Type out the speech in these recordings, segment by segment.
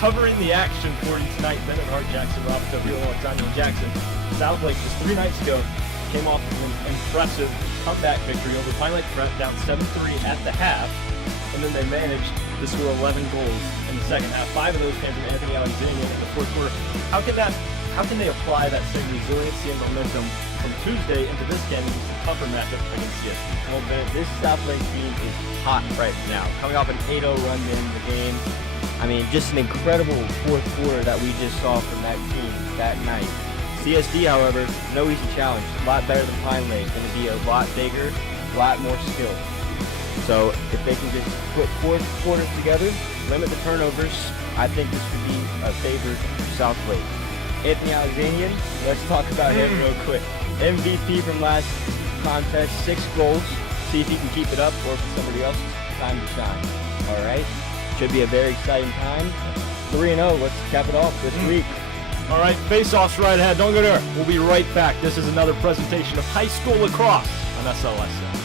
covering the action for you tonight. Bennett, Hart, Jackson, Robateau, Alexander, and Jackson. SouthLake just 3 nights ago came off an impressive comeback victory over Pine Lake Prep, down 7-3 at the half, and then they managed to score 11 goals in the second half. 5 of those came from Anthony Alexander in the fourth quarter. How can they apply that same resiliency and momentum from Tuesday into this game against a tougher matchup against CSD? Well, Bennett, this SouthLake team is hot right now, coming off an 8-0 run to end the game. I mean, just an incredible fourth quarter that we just saw from that team that night. CSD, however, no easy challenge. A lot better than Pine Lake. Going to be a lot bigger, a lot more skilled. So if they can just put fourth quarters together, limit the turnovers, I think this would be a favor for SouthLake. Anthony Alexander, let's talk about him real quick. MVP from last contest, 6 goals. See if he can keep it up, or for somebody else, it's time to shine. All right? Should be a very exciting time. 3-0, let's cap it off this week. All right, face-offs right ahead. Don't go there. We'll be right back. This is another presentation of high school lacrosse on SLSN.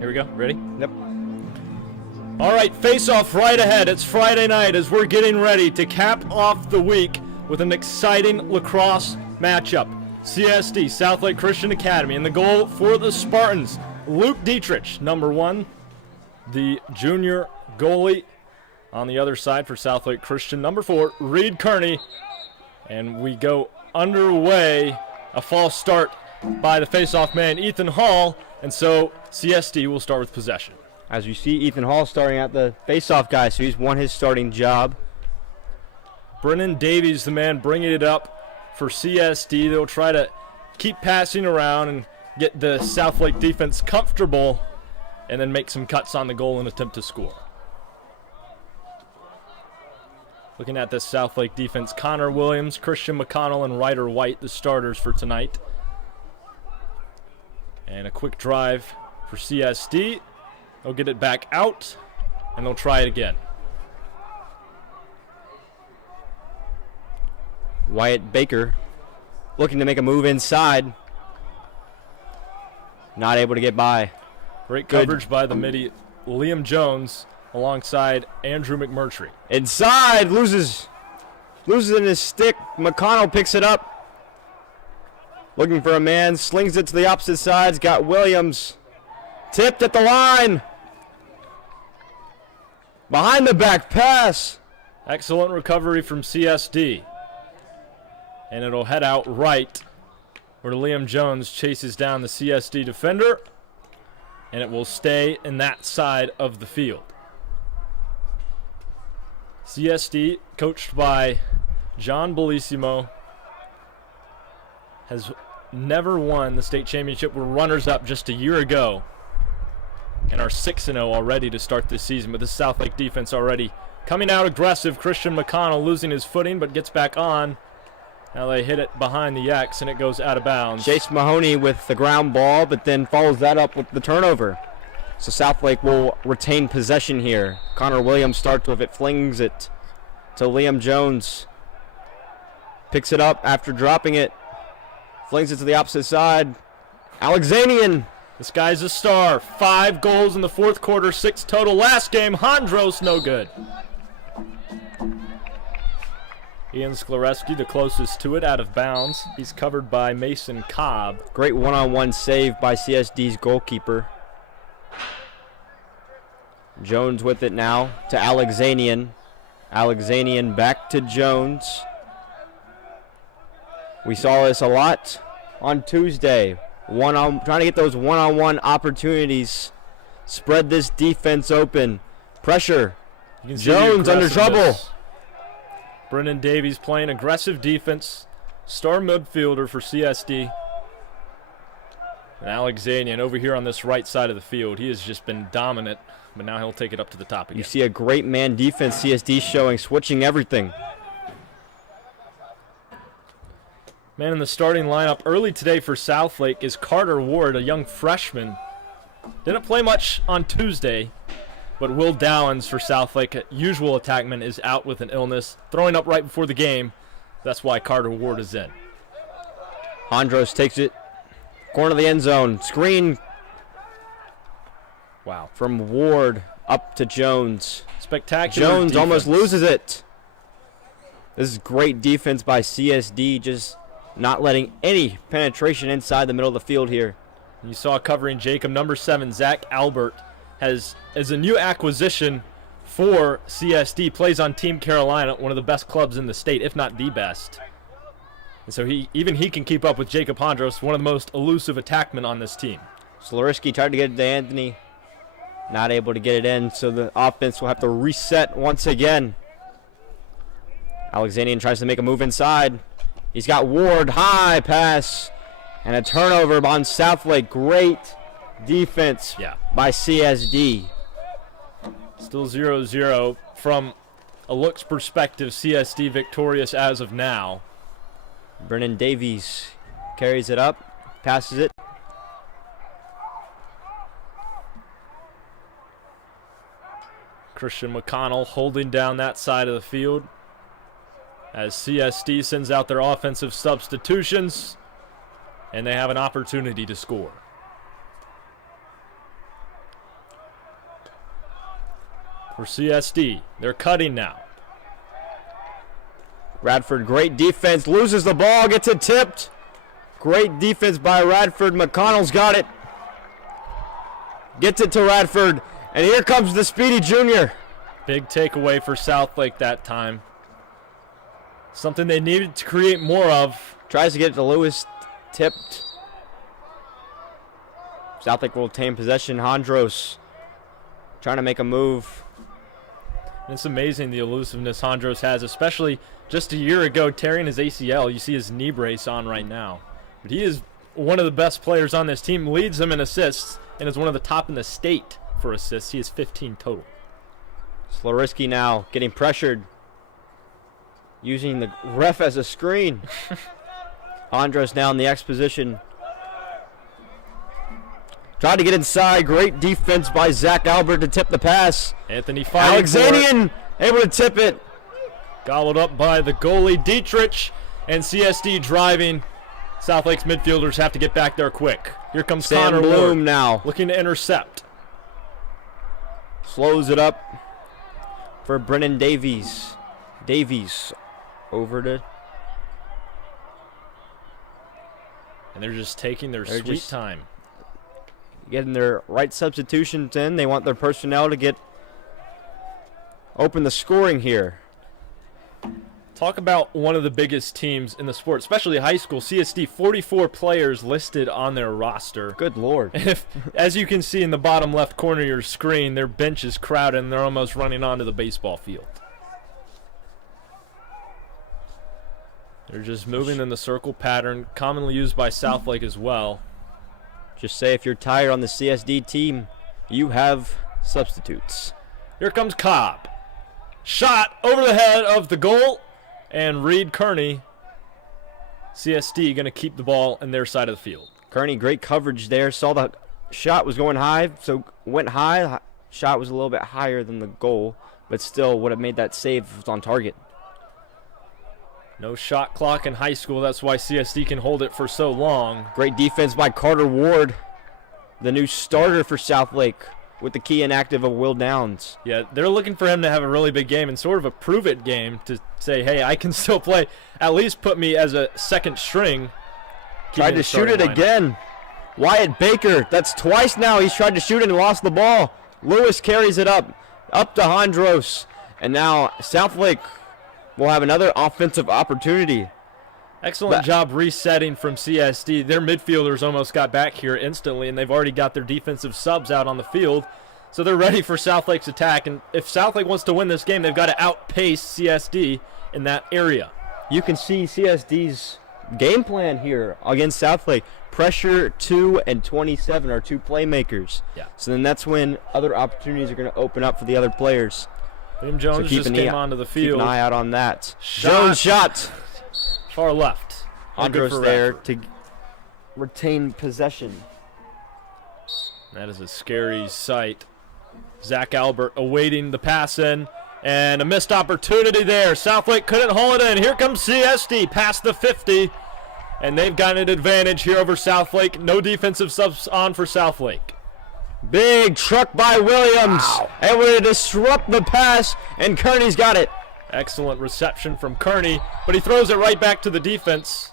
Here we go. Ready? Yep. All right, face-off right ahead. It's Friday night as we're getting ready to cap off the week with an exciting lacrosse matchup. CSD, SouthLake Christian Academy, and the goal for the Spartans, Luke Dietrich, number 1, the junior goalie. On the other side for SouthLake Christian, number 4, Reed Kearney. And we go underway. A false start by the face-off man, Ethan Hall. And so CSD will start with possession. As you see, Ethan Hall starting at the face-off guy, so he's won his starting job. Brennan Davies, the man bringing it up for CSD. They'll try to keep passing around and get the SouthLake defense comfortable and then make some cuts on the goal and attempt to score. Looking at this SouthLake defense, Connor Williams, Christian McConnell, and Ryder White, the starters for tonight. And a quick drive for CSD. They'll get it back out, and they'll try it again. Wyatt Baker looking to make a move inside. Not able to get by. Great coverage by the midi, Liam Jones, alongside Andrew McMurtry. Inside, loses in his stick. McConnell picks it up. Looking for a man, slings it to the opposite sides. Got Williams tipped at the line. Behind the back pass. Excellent recovery from CSD. And it'll head out right where Liam Jones chases down the CSD defender. And it will stay in that side of the field. CSD, coached by John Bellissimo, has never won the state championship. We're runners-up just a year ago and are 6-0 already to start this season. But this Southlake defense already coming out aggressive. Christian McConnell losing his footing but gets back on. Now they hit it behind the X and it goes out of bounds. Chase Mahoney with the ground ball, but then follows that up with the turnover. So Southlake will retain possession here. Connor Williams starts with it, flings it to Liam Jones. Picks it up after dropping it. Flings it to the opposite side. Alexanian. This guy's a star. 5 goals in the fourth quarter, 6 total. Last game, Hondros, no good. Ian Sklereski, the closest to it, out of bounds. He's covered by Mason Cobb. Great one-on-one save by CSD's goalkeeper. Jones with it now to Alexanian. Alexanian back to Jones. We saw this a lot on Tuesday. Trying to get those one-on-one opportunities. Spread this defense open. Pressure. Jones under trouble. Brennan Davies playing aggressive defense. Star midfielder for CSD. And Alexanian over here on this right side of the field. He has just been dominant, but now he'll take it up to the top again. You see a great man defense CSD showing, switching everything. Man in the starting lineup early today for Southlake is Carter Ward, a young freshman. Didn't play much on Tuesday, but Will Dowens for Southlake, usual attackman, is out with an illness. Throwing up right before the game. That's why Carter Ward is in. Hondros takes it. Corner of the end zone. Screen. Wow. From Ward up to Jones. Spectacular Jones defense. almost loses it. This is great defense by CSD, just not letting any penetration inside the middle of the field here. You saw covering Jacob, number 7, Zach Albert, is a new acquisition for CSD. Plays on Team Carolina, one of the best clubs in the state, if not the best. And so he can keep up with Jacob Hondros, one of the most elusive attackmen on this team. Sloriski tried to get it to Anthony. Not able to get it in, so the offense will have to reset once again. Alexanian tries to make a move inside. He's got Ward, high pass, and a turnover on Southlake. Great defense by CSD. Still 0-0. From a looks perspective, CSD victorious as of now. Brennan Davies carries it up, passes it. Christian McConnell holding down that side of the field as CSD sends out their offensive substitutions, and they have an opportunity to score. For CSD, they're cutting now. Radford, great defense, loses the ball, gets it tipped. Great defense by Radford. McConnell's got it. Gets it to Radford, and here comes the speedy junior. Big takeaway for Southlake that time. Something they needed to create more of. Tries to get it to Lewis, tipped. Southlake will retain possession. Hondros trying to make a move. And it's amazing the elusiveness Hondros has, especially just a year ago tearing his ACL. You see his knee brace on right now. But he is one of the best players on this team, leads them in assists, and is one of the top in the state for assists. He has 15 total. Sloriski now getting pressured, using the ref as a screen. Hondros now in the X position. Tried to get inside. Great defense by Zach Albert to tip the pass. Anthony fighting. Alexanian able to tip it. Gobbled up by the goalie Dietrich, and CSD driving. Southlake's midfielders have to get back there quick. Here comes Sam Connor Bloom Ward, now. looking to intercept. Slows it up for Brennan Davies. Davies over to. And they're just taking their sweet time. Getting their right substitutions in. They want their personnel to open the scoring here. Talk about one of the biggest teams in the sport, especially high school. CSD, 44 players listed on their roster. Good Lord. If, as you can see in the bottom left corner of your screen, their bench is crowded and they're almost running onto the baseball field. They're just moving in the circle pattern, commonly used by Southlake as well. Just say if you're tired on the CSD team, you have substitutes. Here comes Cobb. Shot over the head of the goal, and Reed Kearney. CSD going to keep the ball in their side of the field. Kearney, great coverage there. Saw the shot was going high, so went high. Shot was a little bit higher than the goal, but still would have made that save if it was on target. No shot clock in high school. That's why CSD can hold it for so long. Great defense by Carter Ward, the new starter for Southlake, with the key inactive of Will Downs. Yeah, they're looking for him to have a really big game and sort of a prove-it game to say, hey, I can still play. At least put me as a second string. Tried to shoot it again. Wyatt Baker, that's twice now he's tried to shoot it and lost the ball. Lewis carries it up to Hondros. And now Southlake will have another offensive opportunity. Excellent job resetting from CSD. Their midfielders almost got back here instantly, and they've already got their defensive subs out on the field. So they're ready for Southlake's attack. And if Southlake wants to win this game, they've got to outpace CSD in that area. You can see CSD's game plan here against Southlake. Pressure 2 and 27 are two playmakers. Yeah. So then that's when other opportunities are going to open up for the other players. Liam Jones just came onto the field. Keep an eye out on that. Shot. Jones shot. Far left. Andros there to retain possession. That is a scary sight. Zach Albert awaiting the pass in. And a missed opportunity there. Southlake couldn't hold it in. Here comes CSD past the 50. And they've got an advantage here over Southlake. No defensive subs on for Southlake. Big truck by Williams. Wow. Able to disrupt the pass, and Kearney's got it. Excellent reception from Kearney, but he throws it right back to the defense.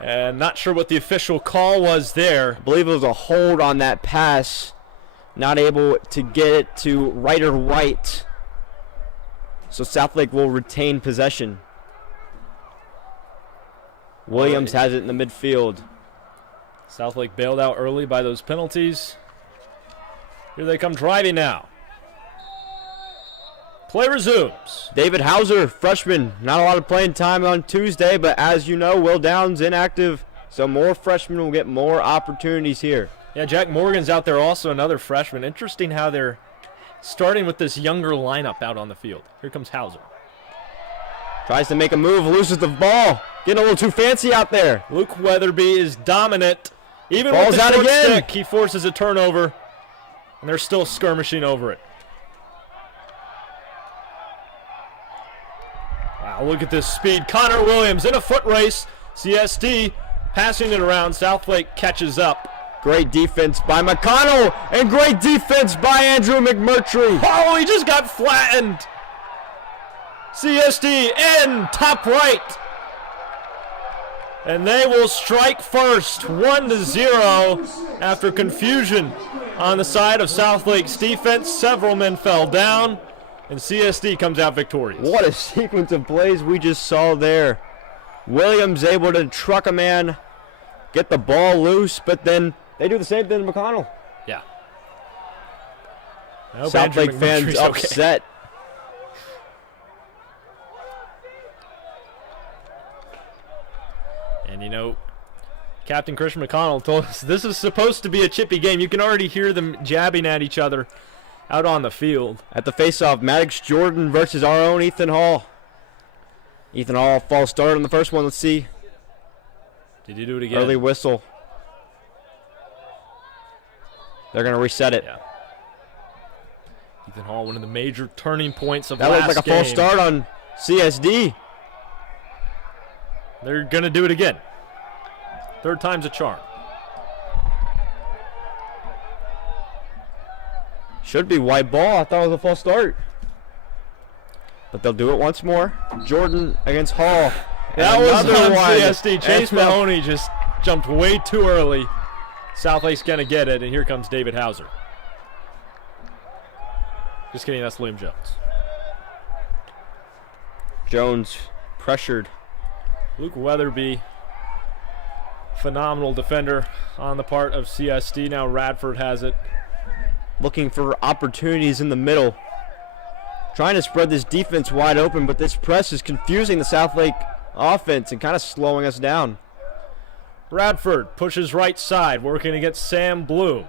And not sure what the official call was there. I believe it was a hold on that pass. Not able to get it to right or right. So Southlake will retain possession. Williams has it in the midfield. Southlake bailed out early by those penalties. Here they come driving now. Play resumes. David Hauser, freshman. Not a lot of playing time on Tuesday, but as you know, Will Downs inactive. So more freshmen will get more opportunities here. Yeah, Jack Morgan's out there also, another freshman. Interesting how they're starting with this younger lineup out on the field. Here comes Hauser. Tries to make a move, loses the ball. Getting a little too fancy out there. Luke Weatherby is dominant. Even Ball's with the out short again. stick, he forces a turnover, and they're still skirmishing over it. Wow, look at this speed. Connor Williams in a foot race. CSD passing it around. Southlake catches up. Great defense by McConnell, and great defense by Andrew McMurtry. Oh, he just got flattened. CSD in top right. And they will strike first, 1-0 after confusion on the side of Southlake's defense. Several men fell down, and CSD comes out victorious. What a sequence of plays we just saw there. Williams able to truck a man, get the ball loose, but then they do the same thing to McConnell. Yeah. Southlake fans upset. And, you know, Captain Christian McConnell told us this is supposed to be a chippy game. You can already hear them jabbing at each other out on the field. At the faceoff, Maddox Jordan versus our own Ethan Hall. Ethan Hall false start on the first one. Let's see. Did he do it again? Early whistle. They're going to reset it. Yeah. Ethan Hall, one of the major turning points of that last looked like a game. false start on CSD. They're going to do it again. Third time's a charm. Should be white ball. I thought it was a false start. But they'll do it once more. Jordan against Hall. That was on one. CSD. Chase Mahoney just jumped way too early. Southlake's going to get it, and here comes David Hauser. Just kidding, that's Liam Jones. Jones pressured. Luke Weatherby, phenomenal defender on the part of CSD. Now Radford has it. looking for opportunities in the middle. Trying to spread this defense wide open, but this press is confusing the Southlake offense and kind of slowing us down. Radford pushes right side, working against Sam Bloom.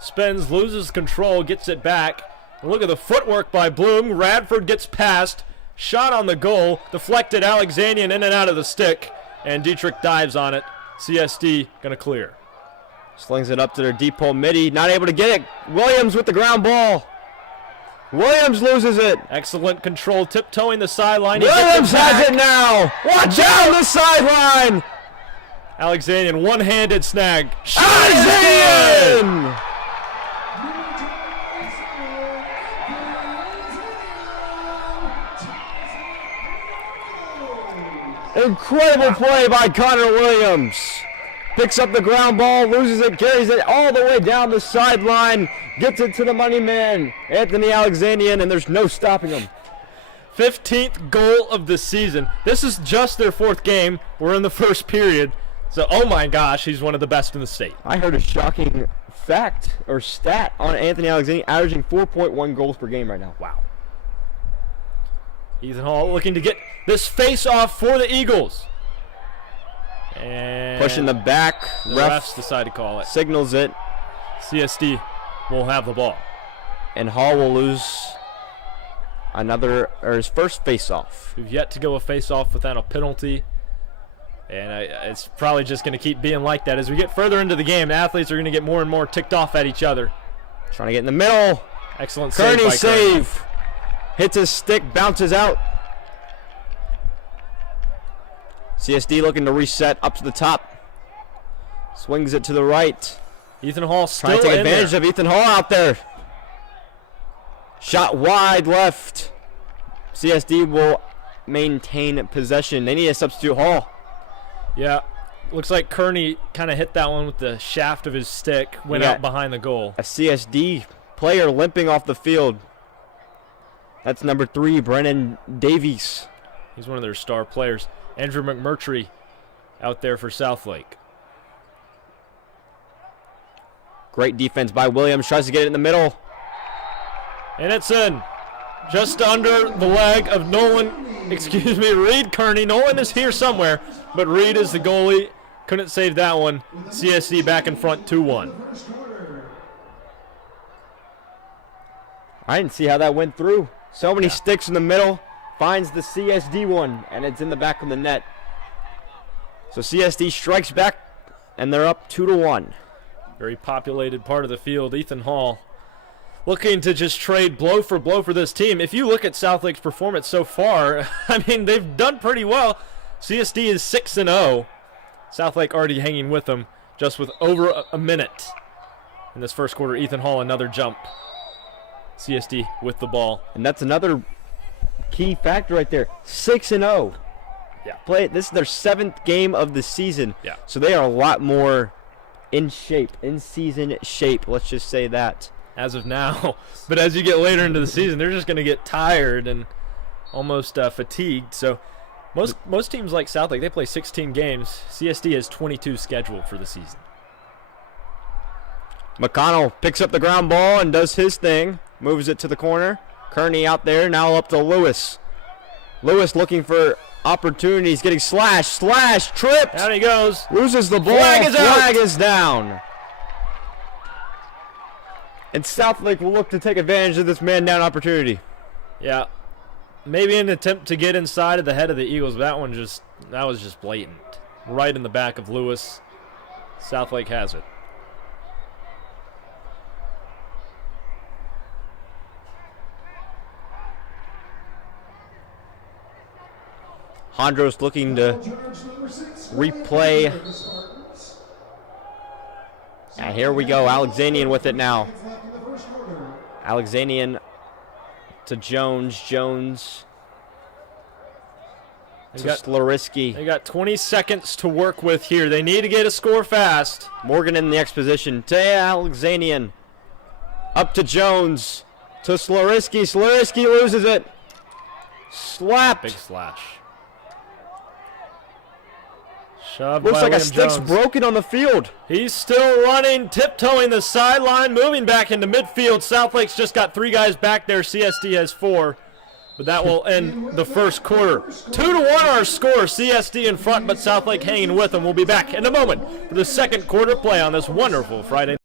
Spins, loses control, gets it back. And look at the footwork by Bloom. Radford gets past. Shot on the goal. Deflected Alexandrian in and out of the stick. And Dietrich dives on it. CSD going to clear. Slings it up to their deep hole midi. Not able to get it. Williams with the ground ball. Williams loses it. Excellent control. Tiptoeing the sideline. Williams has it now. Watch out the sideline. Alexandrian one-handed snag. Alexandrian! Incredible play by Connor Williams. Picks up the ground ball, loses it, carries it all the way down the sideline, gets it to the money man, Anthony Alexandrian, and there's no stopping him. 15th goal of the season. This is just their 4th game. We're in the first period. So, oh my gosh, he's one of the best in the state. I heard a shocking fact or stat on Anthony Alexandrian, averaging 4.1 goals per game right now. Wow. Ethan Hall looking to get this face-off for the Eagles. And pushing the back. The refs decide to call it. Signals it. CSD will have the ball. And Hall will lose his first face-off. We've yet to go a face-off without a penalty. And it's probably just going to keep being like that. As we get further into the game, athletes are going to get more and more ticked off at each other. Trying to get in the middle. Excellent save by Kearney save. Hits his stick, bounces out. CSD looking to reset up to the top. Swings it to the right. Ethan Hall still trying to take in advantage there. of Ethan Hall out there. Shot wide left. CSD will maintain possession. They need a substitute Hall. Yeah, looks like Kearney kind of hit that one with the shaft of his stick, went out behind the goal. A CSD player limping off the field. That's number 3, Brennan Davies. He's one of their star players. Andrew McMurtry out there for Southlake. Great defense by Williams. Tries to get it in the middle. And it's in. Just under the leg of Reed Kearney. Nolan is here somewhere, but Reed is the goalie. Couldn't save that one. CSD back in front 2-1. I didn't see how that went through. So many sticks in the middle. Finds the CSD one, and it's in the back of the net. So CSD strikes back, and they're up 2-1. Very populated part of the field. Ethan Hall looking to just trade blow for this team. If you look at Southlake's performance so far, I mean, they've done pretty well. CSD is 6-0. Southlake already hanging with them just with over a minute in this first quarter. Ethan Hall, another jump. CSD with the ball. And that's another key factor right there. 6-0. Yeah. This is their 7th game of the season. Yeah. So they are a lot more in shape, in season shape. Let's just say that. As of now. But as you get later into the season, they're just going to get tired and almost fatigued. So most teams like Southlake, they play 16 games. CSD has 22 scheduled for the season. McConnell picks up the ground ball and does his thing. Moves it to the corner. Kearney out there, now up to Lewis. Lewis looking for opportunities, getting slashed, tripped. Down he goes. Loses the ball. Flag is down. And Southlake will look to take advantage of this man down opportunity. Yeah. Maybe an attempt to get inside of the head of the Eagles, but that was just blatant. Right in the back of Lewis. Southlake has it. Hondros looking to replay. And here we go. Alexandrian with it now. Alexandrian to Jones. Jones to Sloriski. They got 20 seconds to work with here. They need to get a score fast. Morgan in the X position to Alexandrian. Up to Jones. To Sloriski. Sloriski loses it. Slapped. Big slash. Shoved Looks by like a William stick's Jones. broken on the field. He's still running, tiptoeing the sideline, moving back into midfield. Southlake's just got 3 guys back there. CSD has 4. But that will end the first quarter. 2-1 our score. CSD in front, but Southlake hanging with them. We'll be back in a moment for the second quarter play on this wonderful Friday.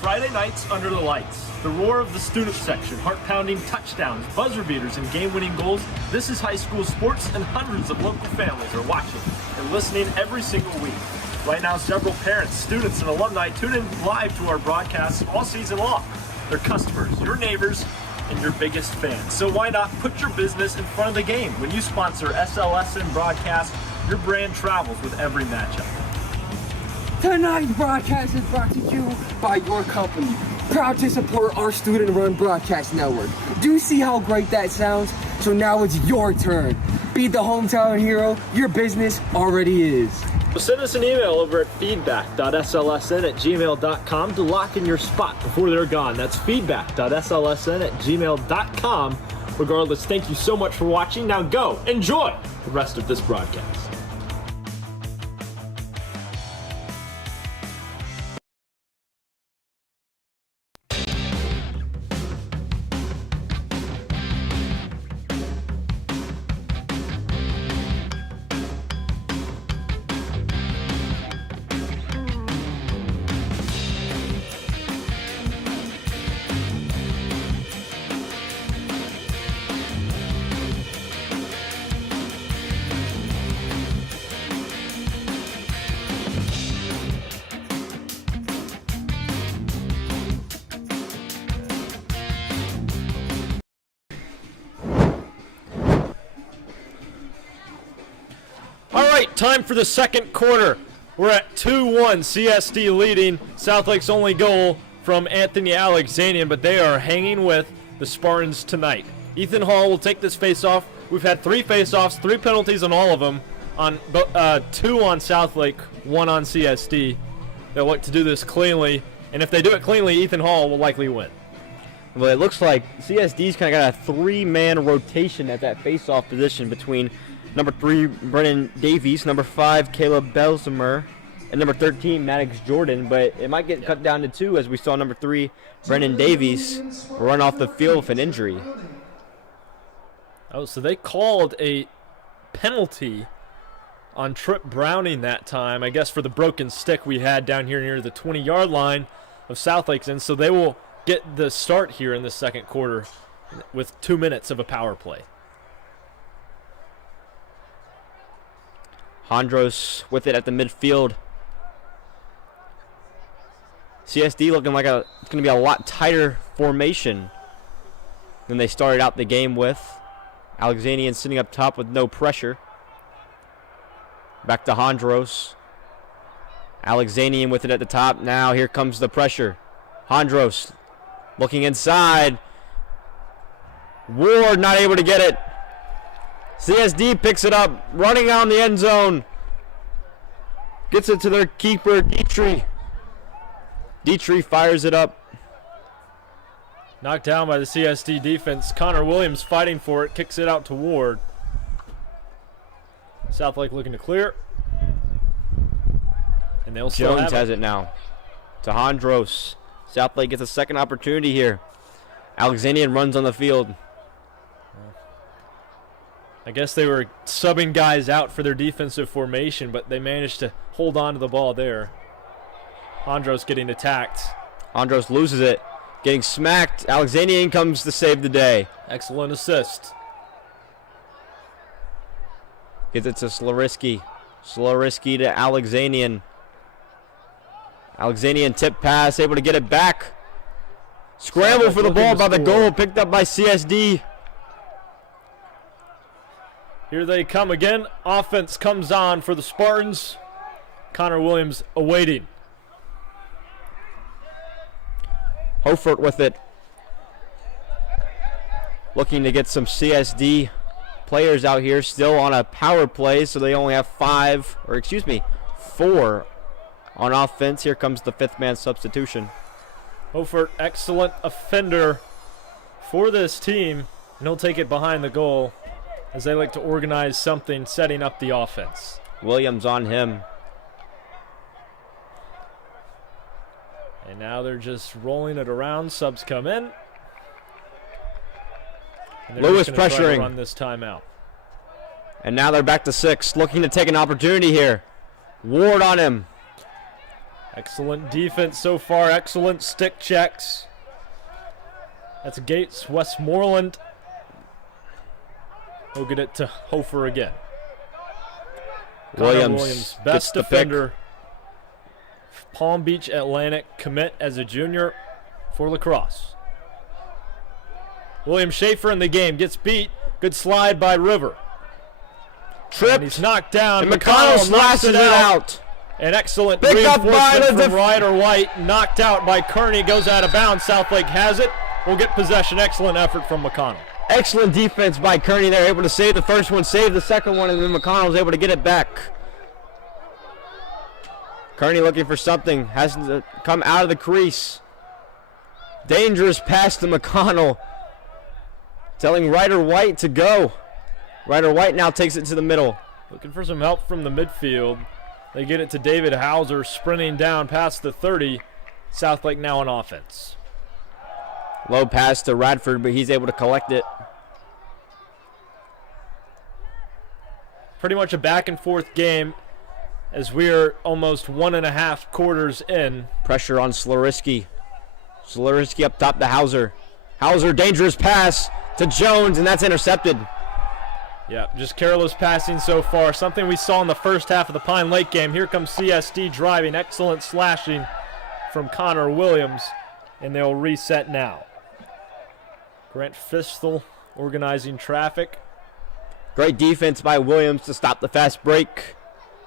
Friday nights under the lights. The roar of the student section, heart-pounding touchdowns, buzzer beaters, and game-winning goals. This is high school sports, and hundreds of local families are watching and listening every single week. Right now, several parents, students, and alumni tune in live to our broadcasts all season long. They're customers, your neighbors, and your biggest fans. So why not put your business in front of the game? When you sponsor SLSN broadcast, your brand travels with every matchup. Tonight's broadcast is brought to you by your company. Proud to support our student-run broadcast network. Do you see how great that sounds? So now it's your turn. Be the hometown hero your business already is. Send us an email over at feedback.slsn@gmail.com to lock in your spot before they're gone. That's feedback.slsn@gmail.com. Regardless, thank you so much for watching. Now go enjoy the rest of this broadcast. Time for the second quarter. We're at 2-1, CSD leading. Southlake's only goal from Anthony Alexanian, but they are hanging with the Spartans tonight. Ethan Hall will take this face-off. We've had 3 face-offs, 3 penalties on all of them. 2 on Southlake, 1 on CSD. They'll look to do this cleanly, and if they do it cleanly, Ethan Hall will likely win. Well, it looks like CSD's kind of got a 3-man rotation at that face-off position between number 3, Brennan Davies, number 5, Caleb Belsimer, and number 13, Maddox Jordan. But it might get cut down to 2 as we saw number 3, Brennan Davies, run off the field with an injury. Oh, so they called a penalty on Trip Browning that time, I guess for the broken stick we had down here near the 20-yard line of Southlake's. And so they will get the start here in the second quarter with 2 minutes of a power play. Hondros with it at the midfield. CSD looking like it's going to be a lot tighter formation than they started out the game with. Alexanian sitting up top with no pressure. Back to Hondros. Alexanian with it at the top. Now here comes the pressure. Hondros looking inside. Ward not able to get it. CSD picks it up, running out in the end zone. Gets it to their keeper, Dietrich. Dietrich fires it up. Knocked down by the CSD defense. Connor Williams fighting for it, kicks it out to Ward. Southlake looking to clear. And they'll still Jones have has it now. To Hondros. Southlake gets a second opportunity here. Alexanian runs on the field. I guess they were subbing guys out for their defensive formation, but they managed to hold on to the ball there. Hondros getting attacked. Hondros loses it. Getting smacked. Alexanian comes to save the day. Excellent assist. Gets it to Sloriski. Sloriski to Alexanian. Alexanian tip pass, able to get it back. Scramble for the ball by the goal, picked up by CSD. Here they come again. Offense comes on for the Spartans. Connor Williams awaiting. Hofert with it. Looking to get some CSD players out here still on a power play, so they only have 4 on offense. Here comes the 5th man substitution. Hofert, excellent offender for this team, and he'll take it behind the goal as they like to organize something, setting up the offense. Williams on him. And now they're just rolling it around. Subs come in. And Lewis just gonna try to pressuring. run this timeout. And now they're back to 6, looking to take an opportunity here. Ward on him. Excellent defense so far. Excellent stick checks. That's Gates, Westmoreland. He'll get it to Hofer again. Connor Williams, gets best the pick. defender. Palm Beach Atlantic commit as a junior for Lacrosse. William Schaefer in the game, gets beat. Good slide by River. Tripped. And he's knocked down. And McConnell knocks slashes it out. An excellent Picked up by reinforcement the from Ryder White. Knocked out by Kearney. Goes out of bounds. Southlake has it. We'll get possession. Excellent effort from McConnell. Excellent defense by Kearney. They're able to save the first one, save the second one, and then McConnell was able to get it back. Kearney looking for something. Has to come out of the crease. Dangerous pass to McConnell. Telling Ryder White to go. Ryder White now takes it to the middle. Looking for some help from the midfield. They get it to David Hauser, sprinting down past the 30. Southlake now on offense. Low pass to Radford, but he's able to collect it. Pretty much a back and forth game as we're almost 1.5 quarters in. Pressure on Sloriski. Sloriski up top to Hauser. Hauser, dangerous pass to Jones, and that's intercepted. Yeah, just careless passing so far. Something we saw in the first half of the Pine Lake game. Here comes CSD driving. Excellent slashing from Connor Williams, and they'll reset now. Grant Fistel organizing traffic. Great defense by Williams to stop the fast break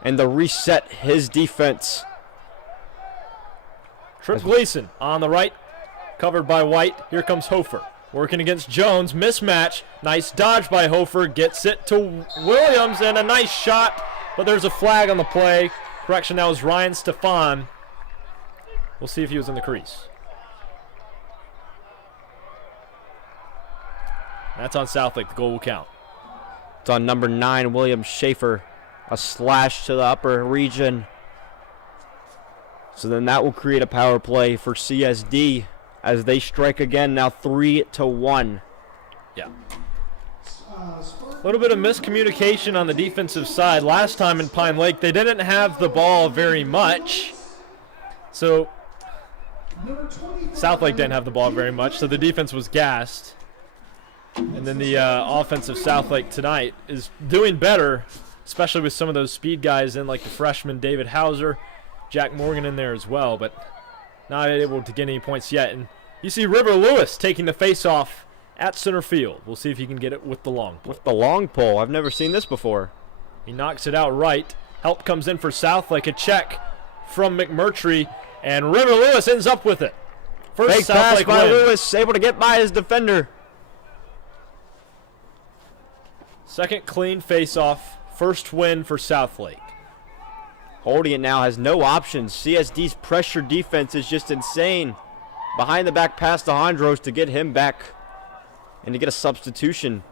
and to reset his defense. Trip Gleason on the right, covered by White. Here comes Hofer, working against Jones. Mismatch. Nice dodge by Hofer. Gets it to Williams, and a nice shot, but there's a flag on the play. Correction, that was Ryan Stefan. We'll see if he was in the crease. That's on Southlake. The goal will count. It's on number 9, William Schaefer. A slash to the upper region. So then that will create a power play for CSD as they strike again, now 3-1. Yeah. A little bit of miscommunication on the defensive side. Last time in Pine Lake, they didn't have the ball very much. So Southlake didn't have the ball very much, so the defense was gassed. And then the offensive Southlake tonight is doing better, especially with some of those speed guys in, like the freshman David Hauser, Jack Morgan in there as well, but not able to get any points yet. And you see River Lewis taking the face-off at center field. We'll see if he can get it with the long pole. With the long pole. I've never seen this before. He knocks it out right. Help comes in for Southlake. A check from McMurtry, and River Lewis ends up with it. First Fake pass Southlake by win. Lewis, able to get by his defender. Second clean face-off. First win for Southlake. Holding it now has no options. CSD's pressure defense is just insane. Behind the back pass to Hondros to get him back and to get a substitution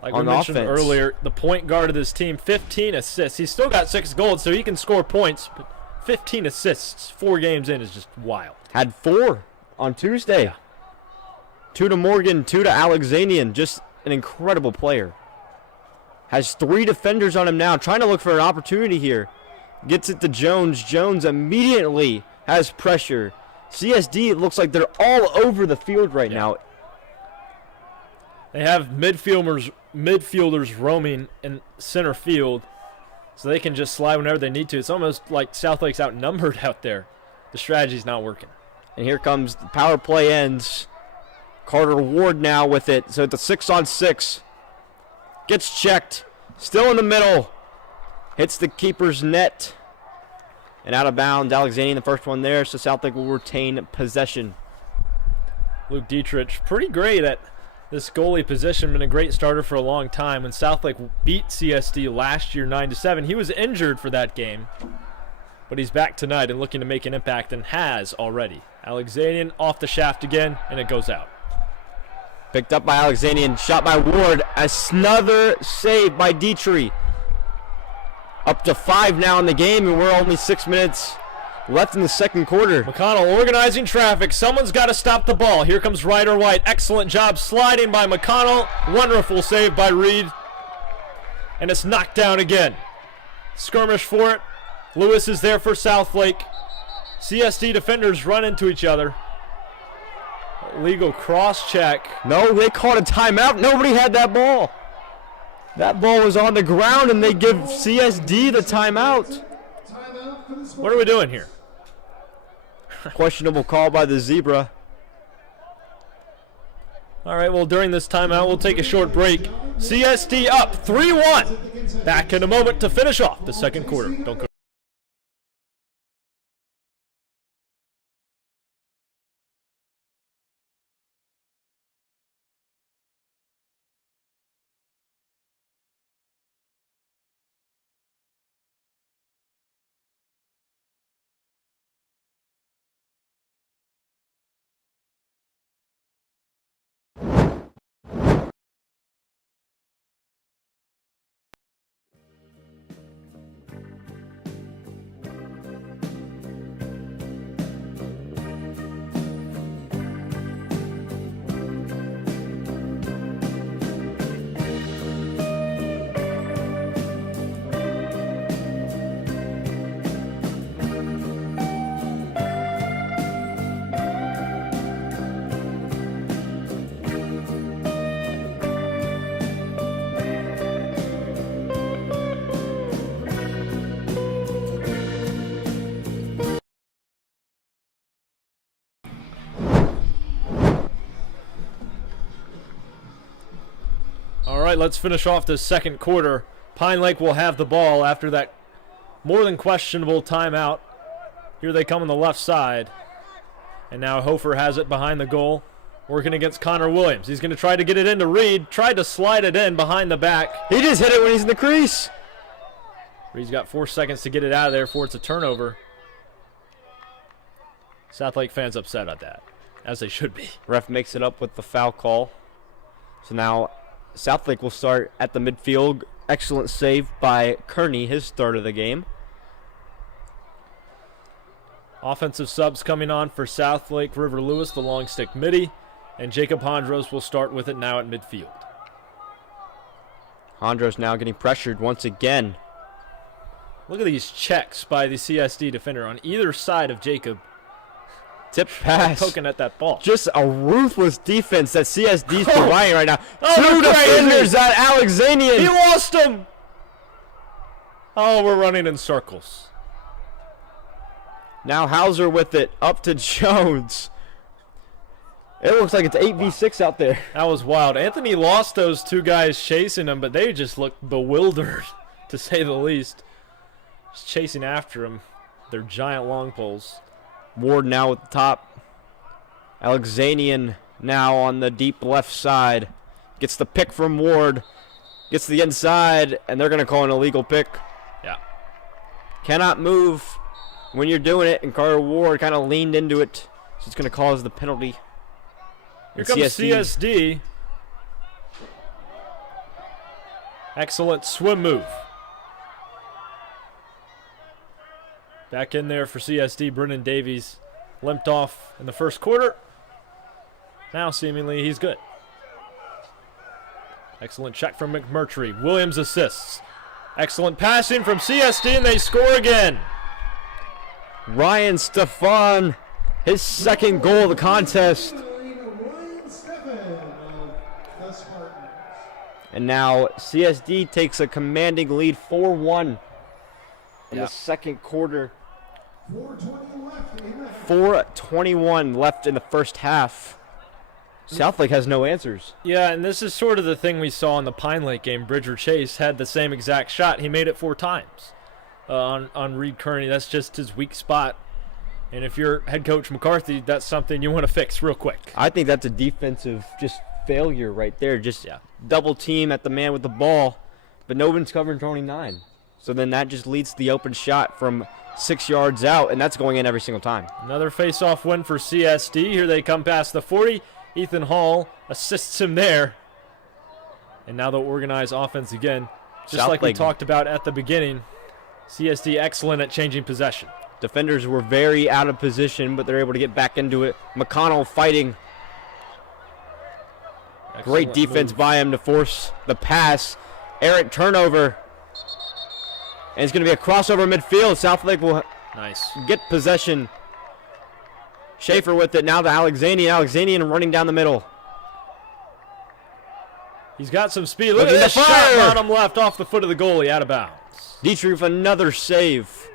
Like on we mentioned offense. earlier, the point guard of this team, 15 assists. He's still got 6 goals, so he can score points, but 15 assists 4 games in is just wild. Had 4 on Tuesday. Yeah. 2 to Morgan, 2 to Alexanian. Just an incredible player. Has 3 defenders on him now, trying to look for an opportunity here. Gets it to Jones. Jones immediately has pressure. CSD, it looks like they're all over the field right now. They have midfielders roaming in center field, so they can just slide whenever they need to. It's almost like Southlake's outnumbered out there. The strategy's not working. And here comes the power play ends. Carter Ward now with it. So it's a 6-on-6. Gets checked. Still in the middle. Hits the keeper's net. And out of bounds. Alexanian, the first one there. So Southlake will retain possession. Luke Dietrich, pretty great at this goalie position, been a great starter for a long time. When Southlake beat CSD last year 9-7, he was injured for that game, but he's back tonight and looking to make an impact, and has already. Alexanian off the shaft again, and it goes out. Picked up by Alexanian, shot by Ward. Another save by Dietrich. Up to 5 now in the game, and we're only 6 minutes left in the second quarter. McConnell organizing traffic. Someone's got to stop the ball. Here comes Ryder White. Excellent job sliding by McConnell. Wonderful save by Reed. And it's knocked down again. Skirmish for it. Lewis is there for Southlake. CSD defenders run into each other. Illegal cross check. No, they called a timeout. Nobody had that ball. That ball was on the ground, and they give CSD the timeout. What are we doing here? Questionable call by the Zebra. All right, well, during this timeout, we'll take a short break. CSD up 3-1. Back in a moment to finish off the second quarter. Don't go. All right, let's finish off this second quarter. Pine Lake will have the ball after that more than questionable timeout. Here they come on the left side. And now Hofer has it behind the goal, working against Connor Williams. He's going to try to get it into Reed, tried to slide it in behind the back. He just hit it when he's in the crease. Reed's got 4 seconds to get it out of there before it's a turnover. Southlake fans upset at that, as they should be. Ref makes it up with the foul call. So now Southlake will start at the midfield. Excellent save by Kearney, his start of the game. Offensive subs coming on for Southlake. River Lewis, the long stick midi, and Jacob Hondros will start with it now at midfield. Hondros now getting pressured once again. Look at these checks by the CSD defender on either side of Jacob. Tip pass. Poking at that ball. Just a ruthless defense that CSD's providing right now. Oh, Two defenders at He Alexanian. lost him. Oh, we're running in circles. Now Hauser with it, up to Jones. It looks like it's 8v6 out there. That was wild. Anthony lost those two guys chasing him, but they just looked bewildered, to say the least. Just chasing after him. Their giant long poles. Ward now at the top. Alexanian now on the deep left side. Gets the pick from Ward. Gets the inside, and they're going to call an illegal pick. Yeah. Cannot move when you're doing it, and Carter Ward kind of leaned into it. So it's going to cause the penalty. Here comes CSD. Excellent swim move. Back in there for CSD, Brennan Davies limped off in the first quarter. Now seemingly he's good. Excellent check from McMurtry. Williams assists. Excellent passing from CSD, and they score again. Ryan Stefan, his second goal of the contest. And now CSD takes a commanding lead 4-1 in the second quarter. 4:21 left in the first half. Southlake has no answers. Yeah, and this is sort of the thing we saw in the Pine Lake game. Bridger Chase had the same exact shot. He made it 4 times on Reed Kearney. That's just his weak spot. And if you're head coach McCarthy, that's something you want to fix real quick. I think that's a defensive just failure right there. Just double team at the man with the ball, but no one's covering 29. So then that just leads to the open shot from 6 yards out, and that's going in every single time. Another face-off win for CSD. Here they come past the 40. Ethan Hall assists him there. And now they'll organize offense again. Just like we talked about at the beginning, CSD excellent at changing possession. Defenders were very out of position, but they're able to get back into it. McConnell fighting. Excellent Great defense move by him to force the pass. Errant turnover. And it's going to be a crossover midfield. Southlake will get possession. Schaefer with it now to Alexanian. Alexanian running down the middle. He's got some speed. Look at this shot, bottom left off the foot of the goalie, out of bounds. Dietrich with another save.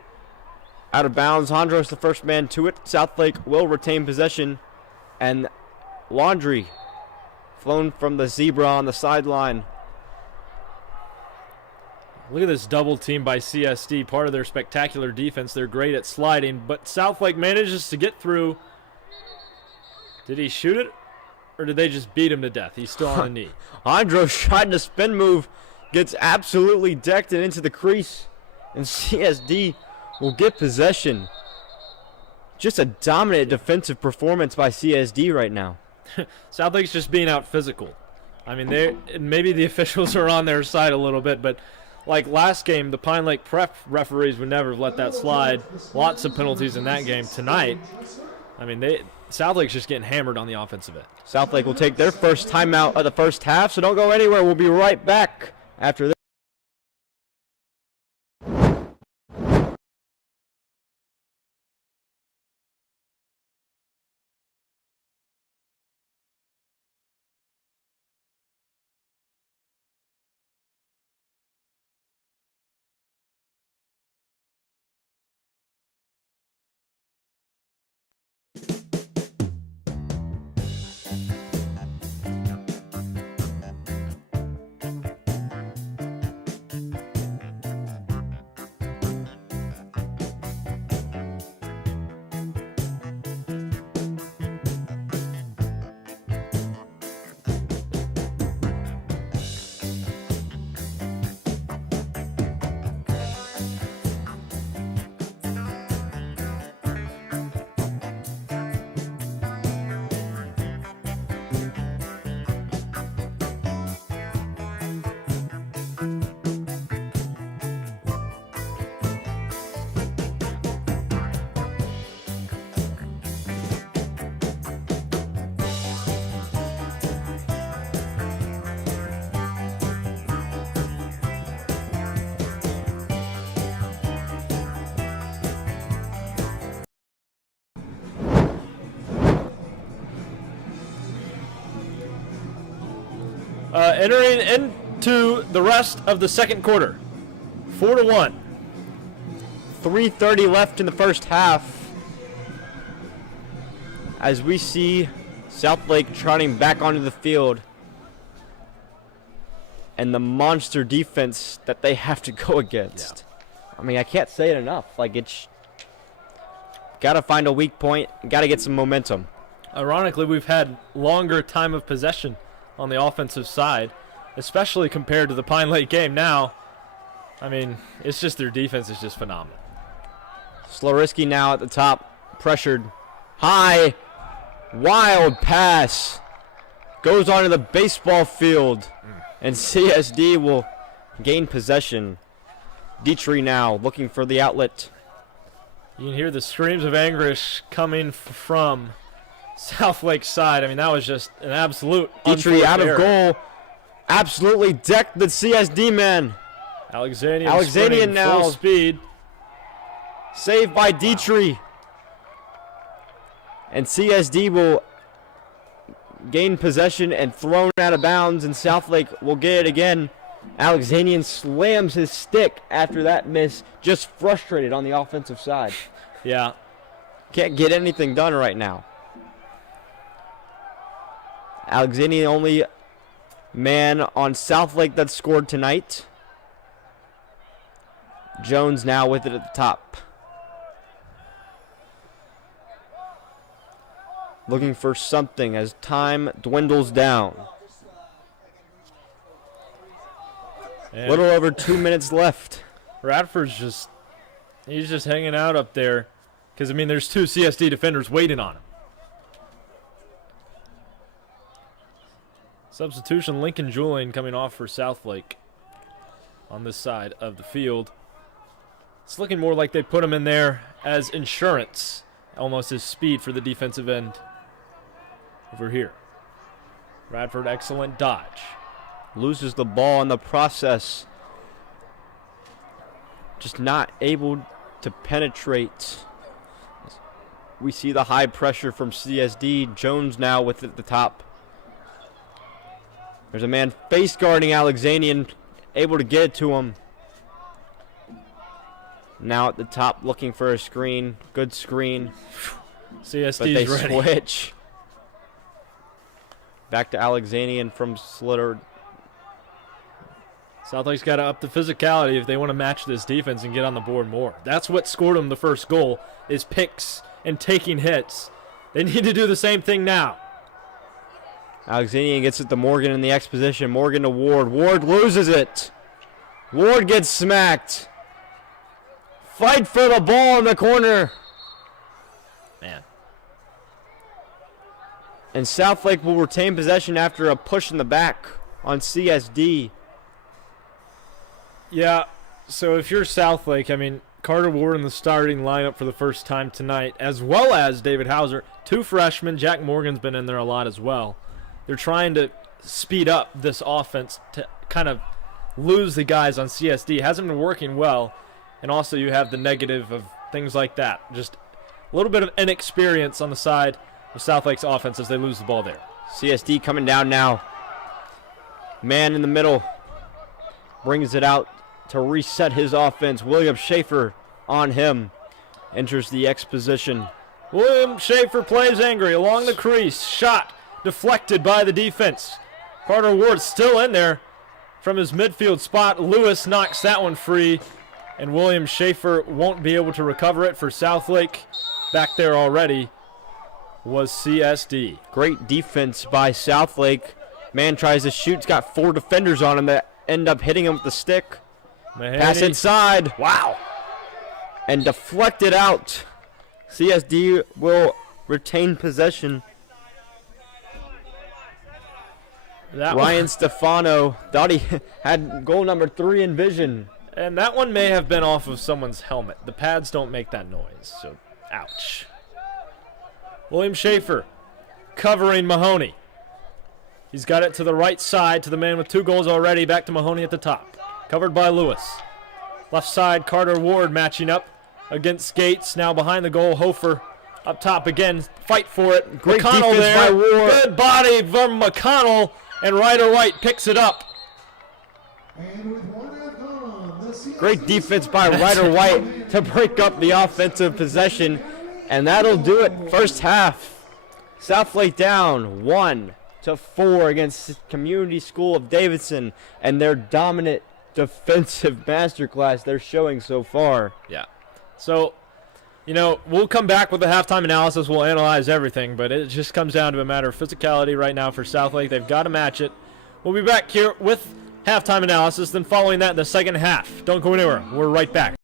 Out of bounds. Hondros the first man to it. Southlake will retain possession. And Laundry flown from the zebra on the sideline. Look at this double team by CSD. Part of their spectacular defense. They're great at sliding, but Southlake manages to get through. Did he shoot it, or did they just beat him to death? He's still on the knee. Hondros tried to spin move. Gets absolutely decked and into the crease. And CSD will get possession. Just a dominant defensive performance by CSD right now. Southlake's just being out physical. I mean, maybe the officials are on their side a little bit, but like last game, the Pine Lake Prep referees would never have let that slide. Lots of penalties in that game. Tonight, I mean, Southlake's just getting hammered on the offensive end. Southlake will take their first timeout of the first half, so don't go anywhere. We'll be right back after this. Entering into the rest of the second quarter, 4-1. 3:30 left in the first half. As we see Southlake trotting back onto the field, and the monster defense that they have to go against. Yeah. I mean, I can't say it enough. Like, it's got to find a weak point, got to get some momentum. Ironically, we've had longer time of possession on the offensive side, especially compared to the Pine Lake game. Now, I mean, it's just their defense is just phenomenal. Sloriski now at the top, pressured. High, wild pass. Goes onto the baseball field, and CSD will gain possession. Dietrich now looking for the outlet. You can hear the screams of anguish coming from Southlake side. I mean, that was just an absolute Dietrich out of error. goal. Absolutely decked the CSD man. Alexanian now full speed. Saved by Dietrich. And CSD will gain possession and thrown out of bounds, and Southlake will get it again. Alexanian slams his stick after that miss, just frustrated on the offensive side. Yeah. Can't get anything done right now. Alexanian only man on Southlake that scored tonight. Jones now with it at the top. looking for something as time dwindles down. And little over 2 minutes left. Radford's he's just hanging out up there because, I mean, there's two CSD defenders waiting on him. Substitution, Lincoln Julian coming off for SouthLake on this side of the field. It's looking more like they put him in there as insurance, almost as speed for the defensive end over here. Radford, excellent dodge. Loses the ball in the process. Just not able to penetrate. We see the high pressure from CSD. Jones now with it at the top. There's a man face guarding Alexanian, able to get it to him. Now at the top looking for a screen. Good screen. CSD's but they ready. switch. Back to Alexanian from Slitter. Southlake's got to up the physicality if they want to match this defense and get on the board more. That's what scored them the first goal, is picks and taking hits. They need to do the same thing now. Alexanian gets it to Morgan in the X position. Morgan to Ward. Ward loses it. Ward gets smacked. Fight for the ball in the corner. Man. And Southlake will retain possession after a push in the back on CSD. Yeah, so if you're Southlake, I mean, Carter Ward in the starting lineup for the first time tonight, as well as David Hauser, two freshmen. Jack Morgan's been in there a lot as well. They're trying to speed up this offense to kind of lose the guys on CSD. Hasn't been working well. And also you have the negative of things like that. Just a little bit of inexperience on the side of Southlake's offense as they lose the ball there. CSD coming down now. Man in the middle. Brings it out to reset his offense. William Schaefer on him. Enters the X position. William Schaefer plays angry along the crease. Shot deflected by the defense. Carter Ward still in there from his midfield spot. Lewis knocks that one free, and William Schaefer won't be able to recover it for Southlake. Back there already was CSD. Great defense by Southlake. Man tries to shoot. He's got 4 defenders on him that end up hitting him with the stick. Mahaney. Pass inside. Wow. And deflected out. CSD will retain possession. Ryan Stefano thought he had goal number 3 in vision. And that one may have been off of someone's helmet. The pads don't make that noise, so ouch. William Schaefer covering Mahoney. He's got it to the right side to the man with 2 goals already. Back to Mahoney at the top. Covered by Lewis. Left side, Carter Ward matching up against Gates. Now behind the goal, Hofer up top again. Fight for it. Great McConnell defense there. by Ward. Good body from McConnell. And Ryder White picks it up. Great defense by Ryder White to break up the offensive possession. And that'll do it. First half. Southlake down 1-4 against Community School of Davidson. And their dominant defensive masterclass they're showing so far. Yeah. So, you know, we'll come back with the halftime analysis. We'll analyze everything, but it just comes down to a matter of physicality right now for Southlake. They've got to match it. We'll be back here with halftime analysis, then following that in the second half. Don't go anywhere. We're right back.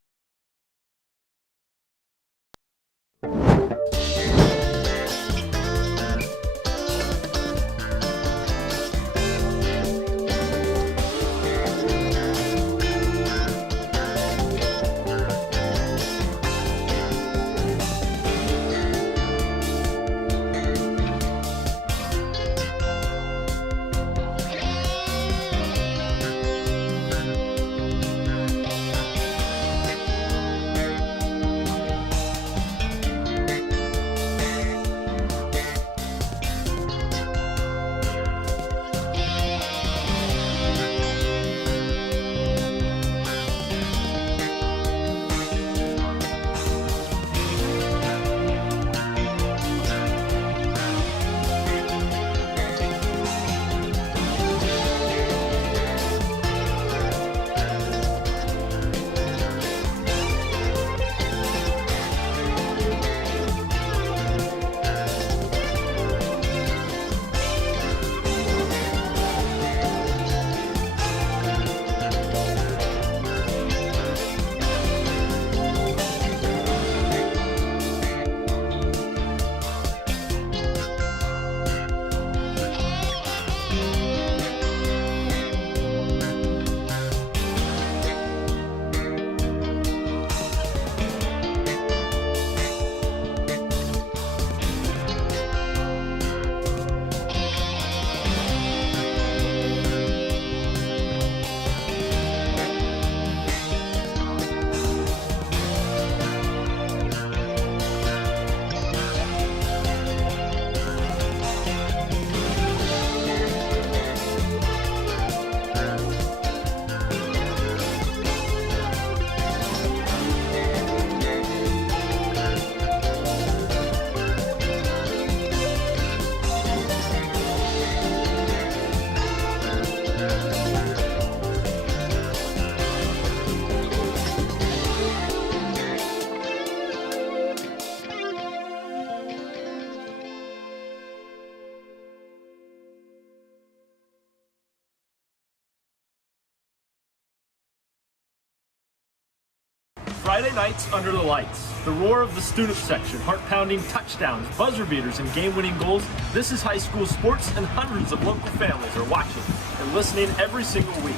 Friday nights under the lights. The roar of the student section, heart-pounding touchdowns, buzzer beaters, and game-winning goals. This is high school sports, and hundreds of local families are watching and listening every single week.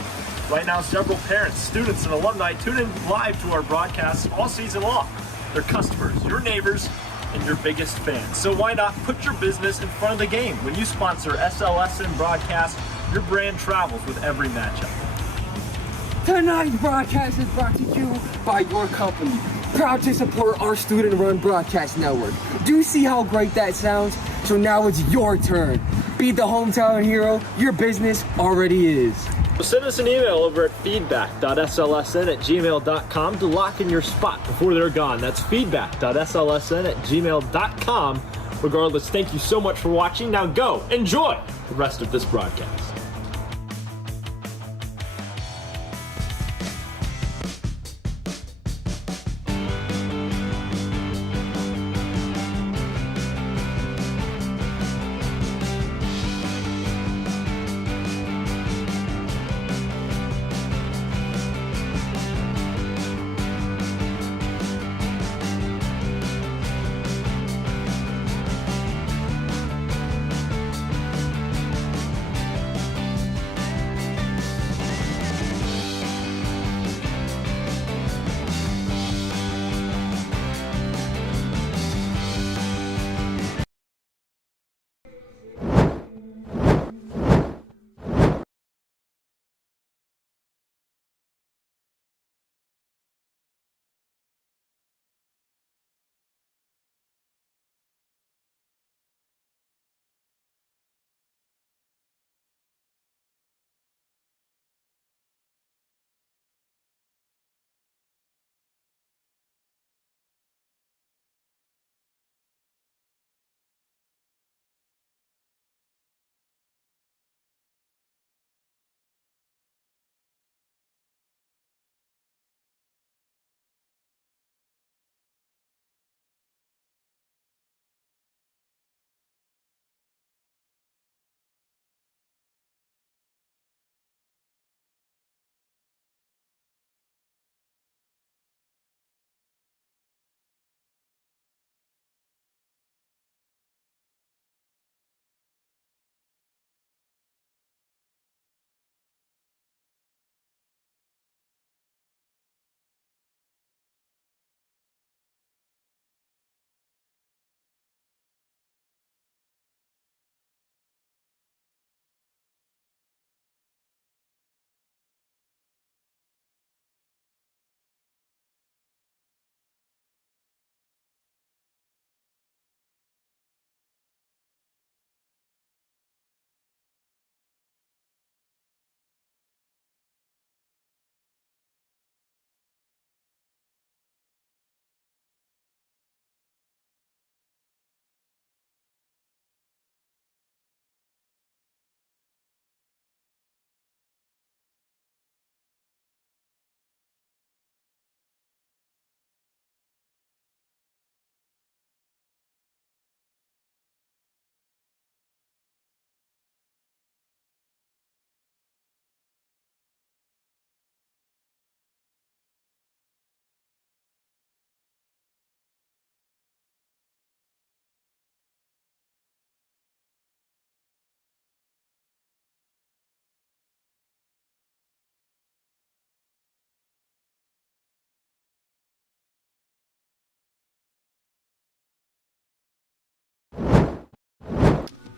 Right now, several parents, students, and alumni tune in live to our broadcasts all season long. They're customers, your neighbors, and your biggest fans. So why not put your business in front of the game? When you sponsor SLSN broadcast, your brand travels with every matchup. Tonight's broadcast is brought to you by your company. Proud to support our student-run broadcast network. Do you see how great that sounds? So now it's your turn. Be the hometown hero your business already is. Send us an email over at feedback.slsn@gmail.com to lock in your spot before they're gone. That's feedback.slsn@gmail.com. Regardless, thank you so much for watching. Now go, enjoy the rest of this broadcast.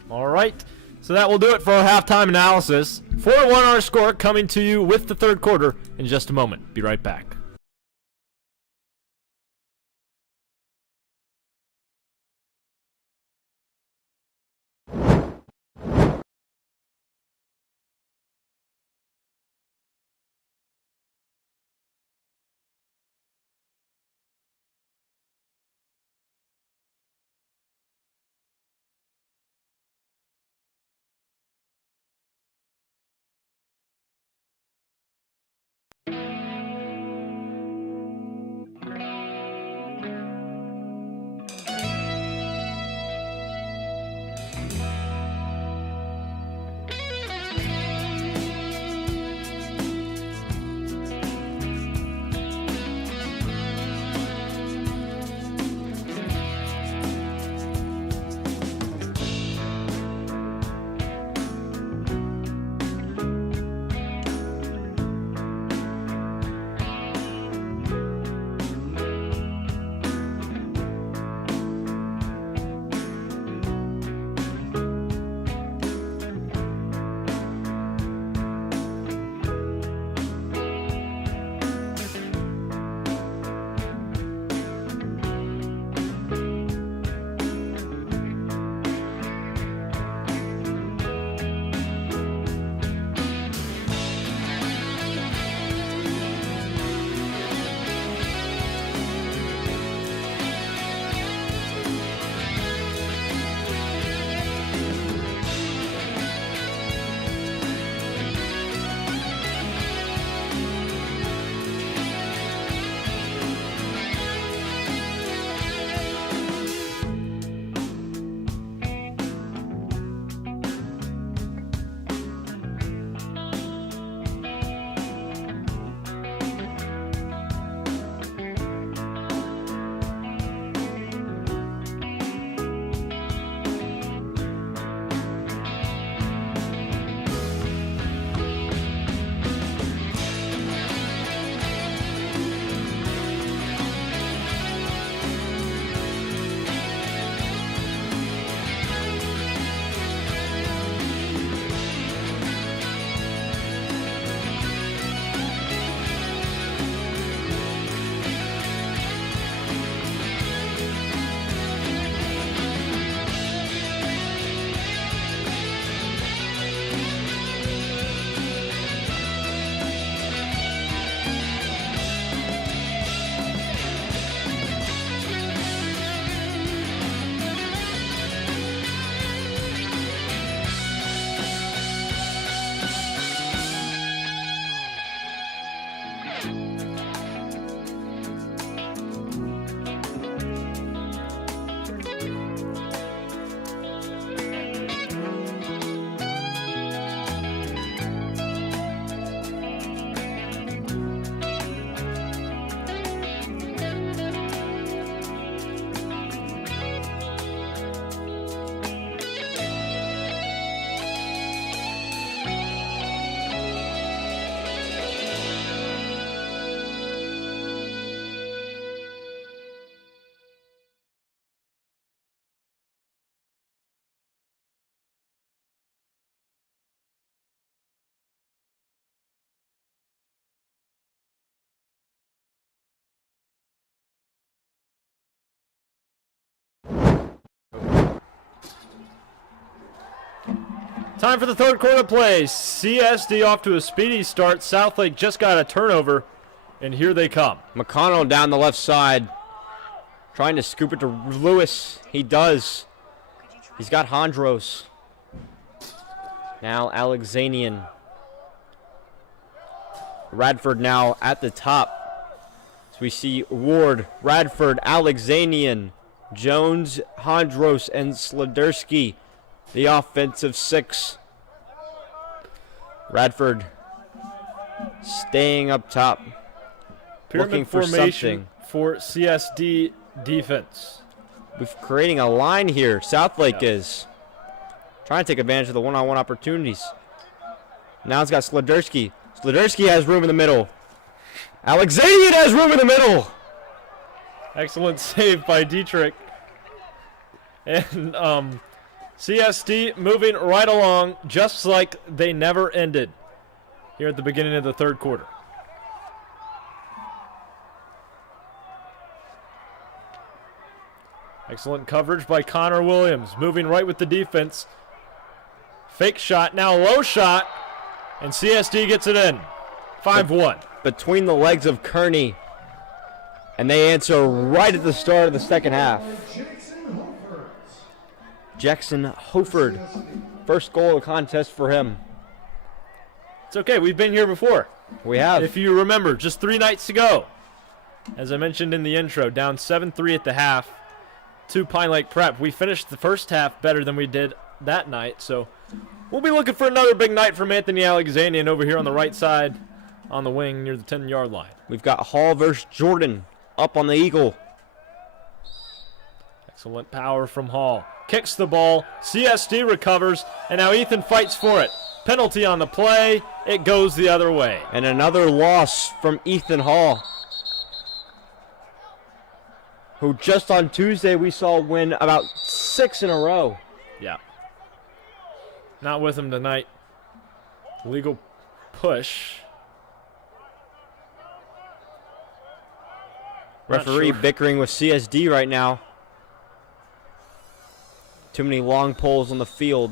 All right, so that will do it for our halftime analysis. 4-1 our score, coming to you with the third quarter in just a moment. Be right back. Time for the third quarter play. CSD off to a speedy start. Southlake just got a turnover, and here they come. McConnell down the left side, trying to scoop it to Lewis. He does. He's got Hondros. Now Alexanian. Radford now at the top. So we see Ward, Radford, Alexanian, Jones, Hondros, and Sladersky. The offensive six. Radford staying up top. Pyramid looking for formation something. For CSD defense. We're creating a line here. Southlake is trying to take advantage of the one-on-one opportunities. Now it's got Sladersky. Sladersky has room in the middle. Alexanian has room in the middle. Excellent save by Dietrich. And CSD moving right along just like they never ended here at the beginning of the third quarter. Excellent coverage by Connor Williams, moving right with the defense. Fake shot, now low shot, and CSD gets it in. 5-1. Between the legs of Kearney, and they answer right at the start of the second half. Jackson Hoford, first goal of the contest for him. It's okay, we've been here before. We have. If you remember, just 3 nights ago, as I mentioned in the intro, down 7-3 at the half to Pine Lake Prep. We finished the first half better than we did that night, so we'll be looking for another big night from Anthony Alexanian over here on the right side on the wing near the 10-yard line. We've got Hall versus Jordan up on the Eagle. Excellent power from Hall. Kicks the ball. CSD recovers, and now Ethan fights for it. Penalty on the play. It goes the other way. And another loss from Ethan Hall, who just on Tuesday we saw win about 6 in a row. Yeah. Not with him tonight. Legal push. Referee bickering with CSD right now. Too many long poles on the field.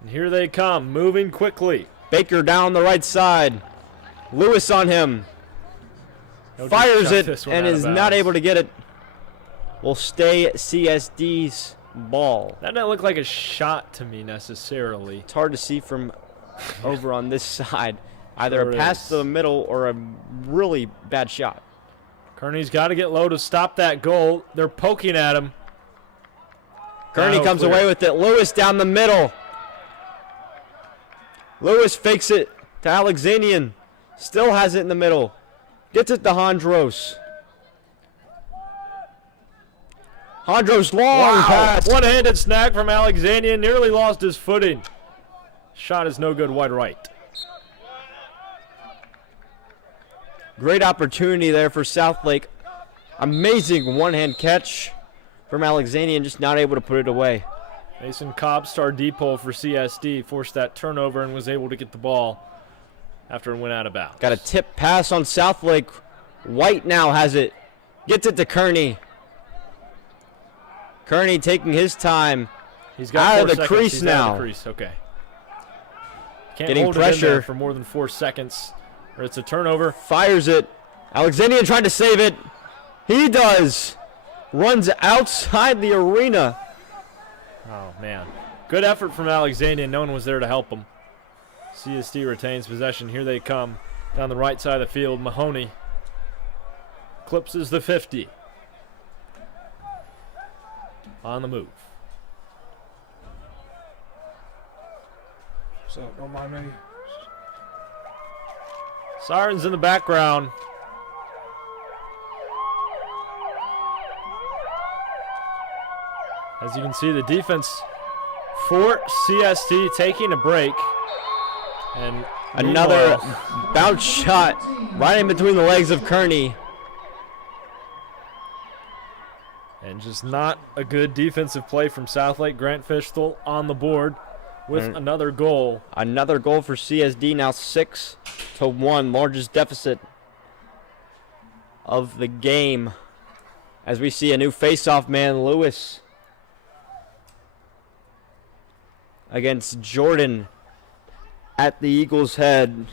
And here they come, moving quickly. Baker down the right side. Lewis on him. Fires it and is not able to get it. Will stay CSD's ball. That didn't look like a shot to me necessarily. It's hard to see from over on this side. Either a pass to the middle or a really bad shot. Kearney's got to get low to stop that goal. They're poking at him. Kearney comes away with it. Lewis down the middle. Lewis fakes it to Alexanian. Still has it in the middle. Gets it to Hondros. Hondros long pass. One-handed snag from Alexanian. Nearly lost his footing. Shot is no good wide right. Great opportunity there for Southlake. Amazing one-hand catch from Alexanian, just not able to put it away. Mason Cobb, star depot for CSD, forced that turnover and was able to get the ball after it went out of bounds. Got a tip pass on Southlake. White now has it. Gets it to Kearney. Kearney taking his time. He's got out of the crease now. Okay. Can't Getting hold it in there pressure for more than 4 seconds. Or it's a turnover. Fires it. Alexandrian tried to save it. He does. Runs outside the arena. Oh, man. Good effort from Alexandrian. No one was there to help him. CSD retains possession. Here they come down the right side of the field. Mahoney clipses the 50. On the move. So, don't mind me. Sirens in the background. As you can see, the defense for CSD taking a break. And another bounce shot right in between the legs of Kearney. And just not a good defensive play from Southlake. Grant Fishtel on the board with another goal. Another goal for CSD, now 6-1, largest deficit of the game. As we see a new face-off man, Lewis, against Jordan at the Eagles' head.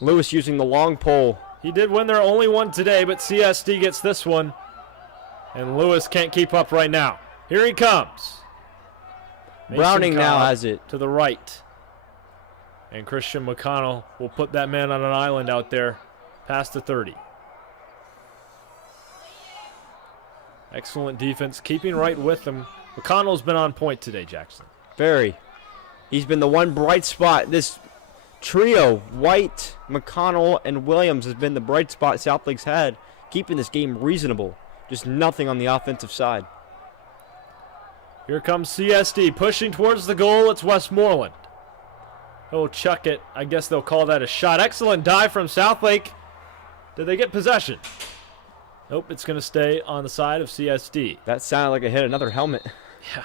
Lewis using the long pole. He did win their only one today, but CSD gets this one. And Lewis can't keep up right now. Here he comes. Mason Browning now Cobb has it. to the right. And Christian McConnell will put that man on an island out there past the 30. Excellent defense, keeping right with them. McConnell's been on point today, Jackson. Very. He's been the one bright spot. This trio, White, McConnell, and Williams, has been the bright spot Southlake's had, keeping this game reasonable. Just nothing on the offensive side. Here comes CSD pushing towards the goal. It's Westmoreland. He'll chuck it. I guess they'll call that a shot. Excellent dive from Southlake. Did they get possession? Nope, it's going to stay on the side of CSD. That sounded like it hit another helmet. Yeah.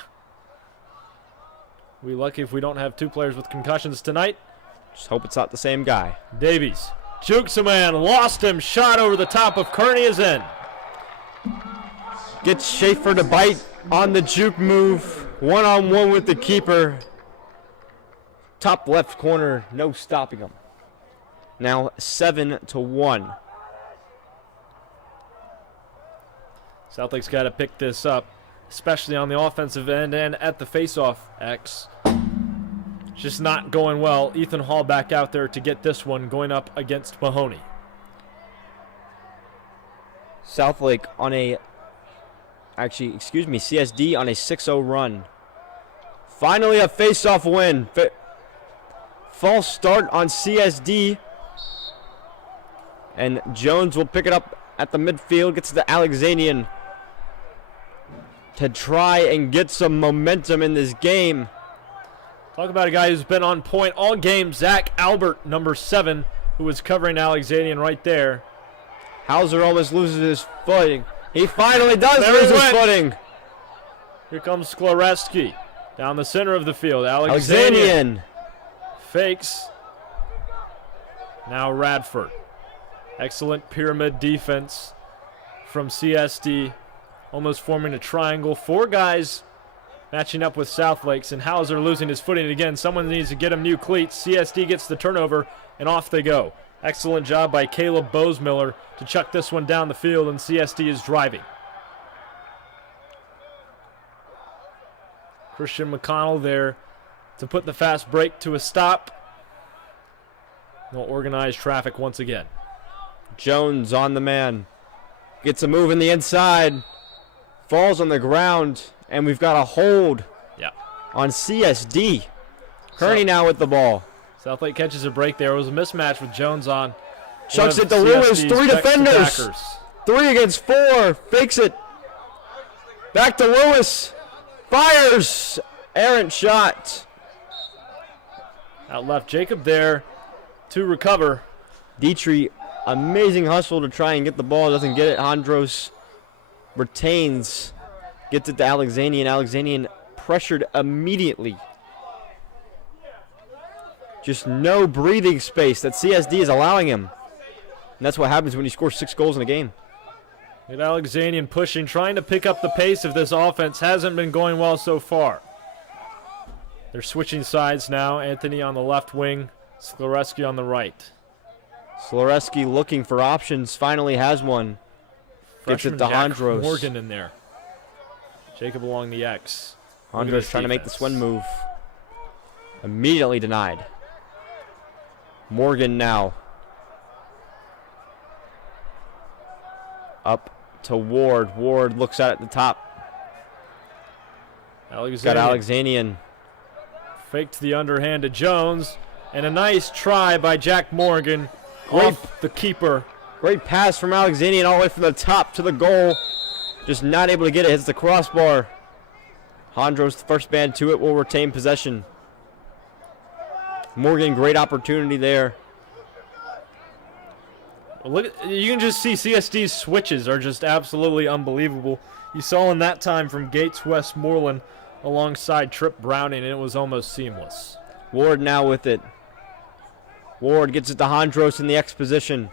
We lucky if we don't have two players with concussions tonight. Just hope it's not the same guy. Davies jukes a man, lost him, shot over the top of Kearney is in. Gets Schaefer to bite on the juke move. One-on-one with the keeper. Top left corner, no stopping him. Now 7-1. Southlake's got to pick this up, especially on the offensive end and at the face-off X. It's just not going well. Ethan Hall back out there to get this one, going up against Mahoney. Southlake on a, CSD on a 6-0 run. Finally a face-off win. False start on CSD. And Jones will pick it up at the midfield, gets the Alexandrian to try and get some momentum in this game. Talk about a guy who's been on point all game. Zach Albert, number 7, who was covering Alexandrian right there. Hauser almost loses his footing. He finally does lose his footing. Here comes Skloreski down the center of the field. Alexandrian fakes. Now Radford. Excellent pyramid defense from CSD. Almost forming a triangle. 4 guys matching up with Southlake's, and Hauser losing his footing again. Someone needs to get him new cleats. CSD gets the turnover, and off they go. Excellent job by Caleb Bosemiller to chuck this one down the field, and CSD is driving. Christian McConnell there to put the fast break to a stop. No organized traffic once again. Jones on the man. Gets a move in the inside. Falls on the ground, and we've got a hold on CSD. Kearney now with the ball. Southlake catches a break there. It was a mismatch with Jones on. Chucks it to Lewis. 3 defenders. 3 against 4. Fakes it. Back to Lewis. Fires. Errant shot. Out left, Jacob there to recover. Dietrich, amazing hustle to try and get the ball. Doesn't get it. Andros retains. Gets it to Alexandrian. Alexandrian pressured immediately. Just no breathing space that CSD is allowing him. And that's what happens when you score 6 goals in a game. And Alexandrian pushing, trying to pick up the pace of this offense. Hasn't been going well so far. They're switching sides now. Anthony on the left wing, Skloreski on the right. Sloreski looking for options, finally has one. Gets it Freshman to Jack Hondros. Morgan in there. Jacob along the X. Look at Hondros this trying to make the defense. swing move. Immediately denied. Morgan now. Up to Ward. Ward looks at it at the top. Got Alexanian. Faked the underhand to Jones. And a nice try by Jack Morgan. Off the keeper. Great pass from Alexanian all the way from the top to the goal. Just not able to get it. Hits the crossbar. Hondros, the first man to it, will retain possession. Morgan, great opportunity there. Look, you can just see CSD's switches are just absolutely unbelievable. You saw in that time from Gates Westmoreland alongside Trip Browning, and it was almost seamless. Ward now with it. Ward gets it to Hondros in the X position.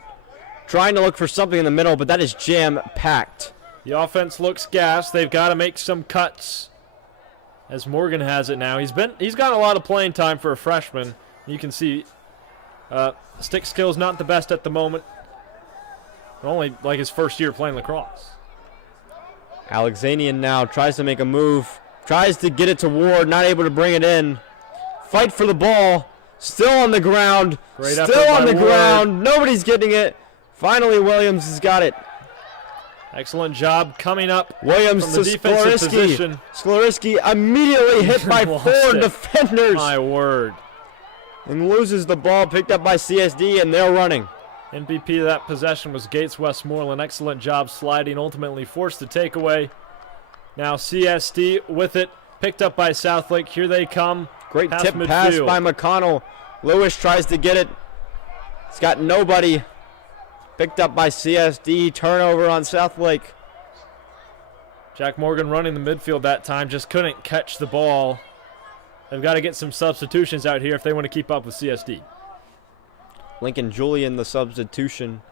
Trying to look for something in the middle, but that is jam-packed. The offense looks gassed. They've got to make some cuts. As Morgan has it now. He's got a lot of playing time for a freshman. You can see stick skill's not the best at the moment. Only like his first year playing lacrosse. Alexanian now tries to make a move. Tries to get it to Ward, not able to bring it in. Fight for the ball. Still on the ground. Great effort Still by on the Ward. ground. Nobody's getting it. Finally, Williams has got it. Excellent job coming up Williams from to the defensive Skloreski. position. Skloreski immediately hit by Lost 4 it. defenders. My word. And loses the ball, picked up by CSD, and they're running. MVP of that possession was Gates Westmoreland. Excellent job sliding, ultimately forced the takeaway. Now CSD with it, picked up by Southlake. Here they come. Great Past tip pass midfield. by McConnell. Lewis tries to get it. It's got nobody. Picked up by CSD. Turnover on Southlake. Jack Morgan running the midfield that time, just couldn't catch the ball. They've got to get some substitutions out here if they want to keep up with CSD. Lincoln Julian, the substitution.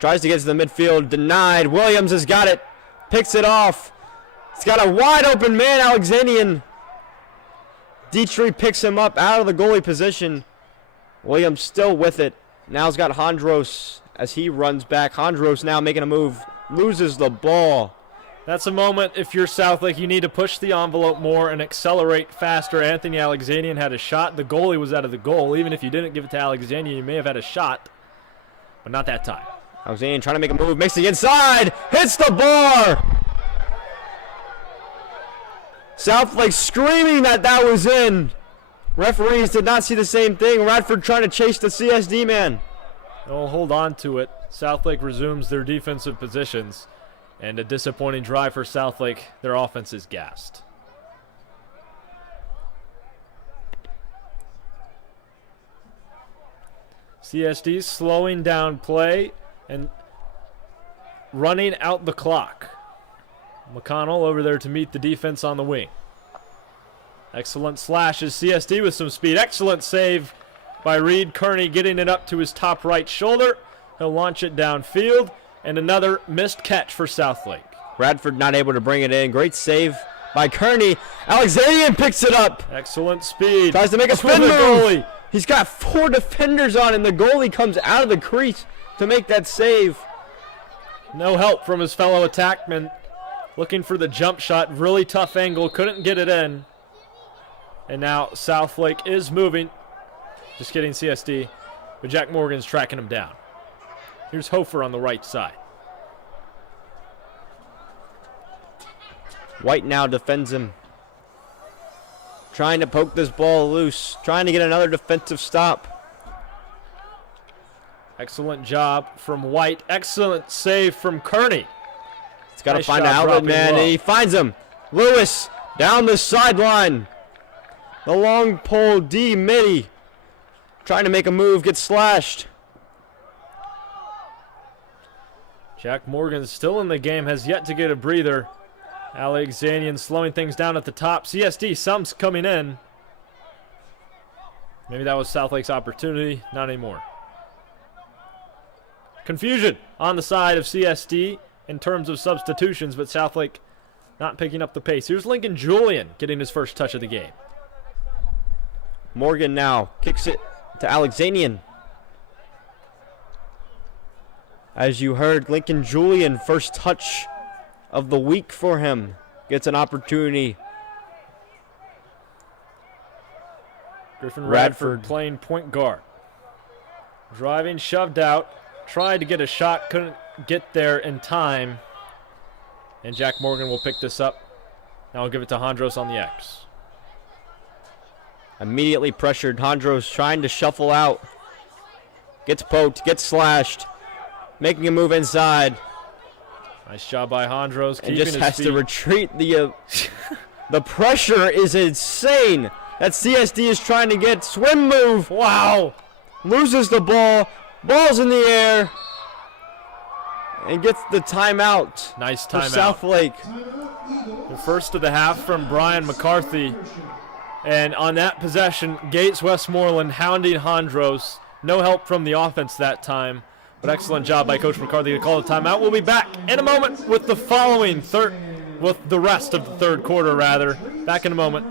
Tries to get to the midfield. Denied. Williams has got it. Picks it off. It's got a wide open man, Alexanian. Dietrich picks him up out of the goalie position. Williams still with it. Now he's got Hondros as he runs back. Hondros now making a move. Loses the ball. That's a moment, if you're Southlake, you need to push the envelope more and accelerate faster. Anthony Alexanian had a shot. The goalie was out of the goal. Even if you didn't give it to Alexanian, you may have had a shot, but not that time. Alexanian trying to make a move. Makes the inside. Hits the bar. Southlake screaming that was in. Referees did not see the same thing. Radford trying to chase the CSD man. They'll hold on to it. Southlake resumes their defensive positions. And a disappointing drive for Southlake. Their offense is gassed. CSD slowing down play and running out the clock. McConnell over there to meet the defense on the wing. Excellent slashes. CSD with some speed. Excellent save by Reed. Kearney getting it up to his top right shoulder. He'll launch it downfield. And another missed catch for Southlake. Radford not able to bring it in. Great save by Kearney. Alexanian picks it up. Excellent speed. Tries to make a spin the move. goalie. He's got 4 defenders on, and the goalie comes out of the crease to make that save. No help from his fellow attackman. Looking for the jump shot. Really tough angle. Couldn't get it in. And now Southlake is moving. Just kidding, CSD. But Jack Morgan's tracking him down. Here's Hofer on the right side. White now defends him. Trying to poke this ball loose. Trying to get another defensive stop. Excellent job from White. Excellent save from Kearney. He's got to Nice find an job outlet dropping man, low. and he finds him. Lewis down the sideline. The long pole D midi. Trying to make a move, gets slashed. Jack Morgan still in the game, has yet to get a breather. Alexanian slowing things down at the top. CSD, some's coming in. Maybe that was Southlake's opportunity. Not anymore. Confusion on the side of CSD in terms of substitutions, but Southlake not picking up the pace. Here's Lincoln Julian getting his first touch of the game. Morgan now kicks it to Alexanian. As you heard, Lincoln Julian, first touch of the week for him, gets an opportunity. Griffin Radford playing point guard. Driving, shoved out, tried to get a shot, couldn't get there in time. And Jack Morgan will pick this up. Now I'll give it to Hondros on the X. Immediately pressured. Hondros trying to shuffle out. Gets poked, gets slashed. Making a move inside. Nice job by Hondros. And just has to retreat. The pressure is insane. That CSD is trying to get swim move. Wow. Loses the ball. Ball's in the air. And gets the timeout. Nice for timeout. SouthLake. The first of the half from Brian McCarthy. And on that possession, Gates Westmoreland hounding Hondros. No help from the offense that time. But excellent job by Coach McCarthy to call the timeout. We'll be back in a moment with the following with the rest of the third quarter, rather. Back in a moment.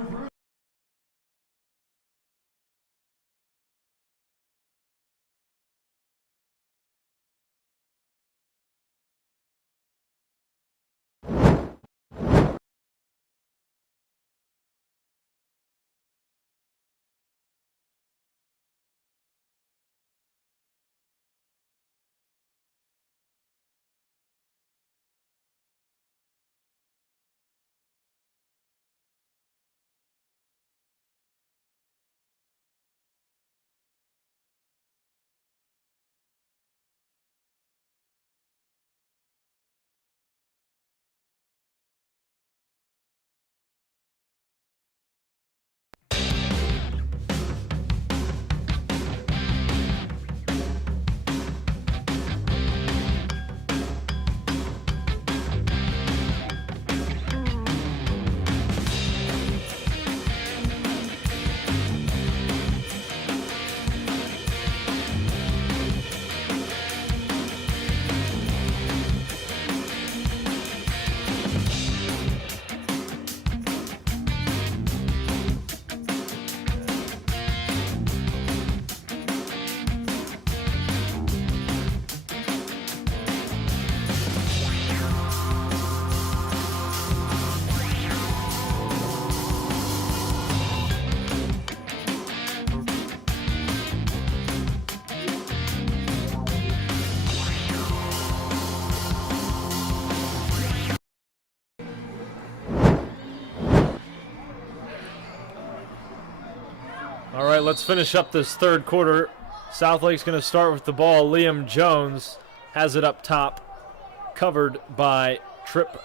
All right, let's finish up this third quarter. Southlake's going to start with the ball. Liam Jones has it up top, covered by Tripp.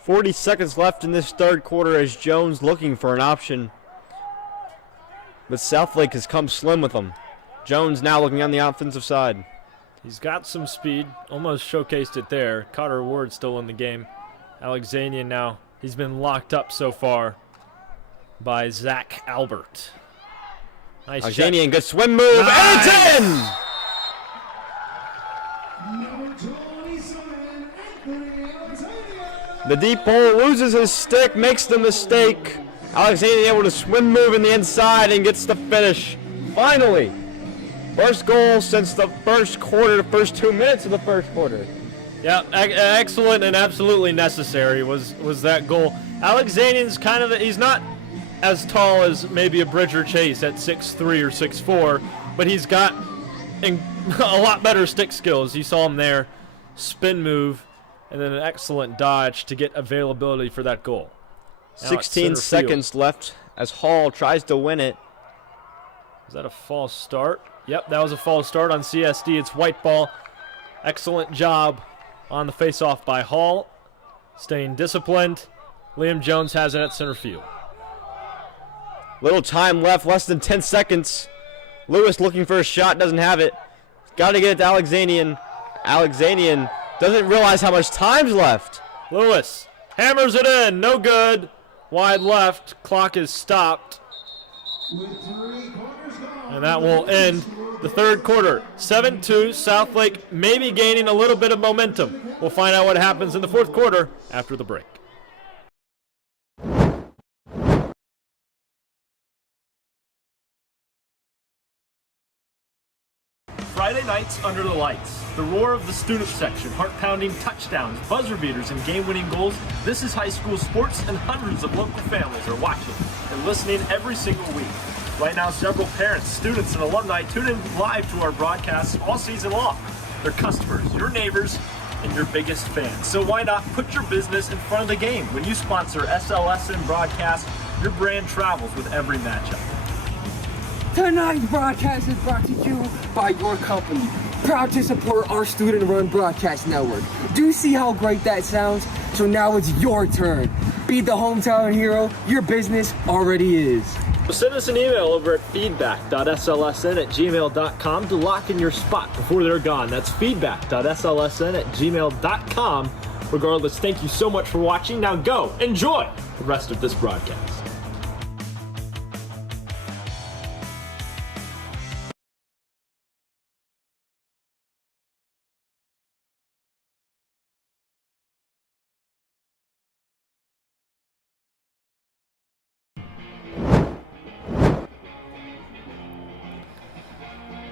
40 seconds left in this third quarter as Jones looking for an option. But Southlake has come slim with him. Jones now looking on the offensive side. He's got some speed, almost showcased it there. Carter Ward still in the game. Alexanian now, he's been locked up so far by Zach Albert. Nice Alexanian, good swim move, nice. And it's in! The deep ball loses his stick, makes the mistake. Alexanian able to swim move in the inside and gets the finish. Finally, first goal since the first quarter, the first 2 minutes of the first quarter. Yeah, excellent and absolutely necessary was that goal. Alexanian's kind of, he's not as tall as maybe a Bridger Chase at 6'3" or 6'4", but he's got a lot better stick skills. You saw him there, spin move, and then an excellent dodge to get availability for that goal. Now 16 seconds left as Hall tries to win it. Is that a false start? Yep, that was a false start on CSD. It's white ball. Excellent job on the face-off by Hall. Staying disciplined. Liam Jones has it at center field. Little time left, less than 10 seconds. Lewis looking for a shot, doesn't have it. Got to get it to Alexanian. Alexanian doesn't realize how much time's left. Lewis hammers it in, no good. Wide left, clock is stopped. And that will end the third quarter. 7-2, Southlake maybe gaining a little bit of momentum. We'll find out what happens in the fourth quarter after the break. Friday nights under the lights. The roar of the student section, heart-pounding touchdowns, buzzer beaters, and game-winning goals. This is high school sports, and hundreds of local families are watching and listening every single week. Right now, several parents, students, and alumni tune in live to our broadcasts all season long. They're customers, your neighbors, and your biggest fans. So why not put your business in front of the game? When you sponsor SLSN broadcast, your brand travels with every matchup. Tonight's broadcast is brought to you by your company. Proud to support our student-run broadcast network. Do you see how great that sounds? So now it's your turn. Be the hometown hero your business already is. Send us an email over at feedback.slsn@gmail.com to lock in your spot before they're gone. That's feedback.slsn@gmail.com. Regardless, thank you so much for watching. Now go, enjoy the rest of this broadcast.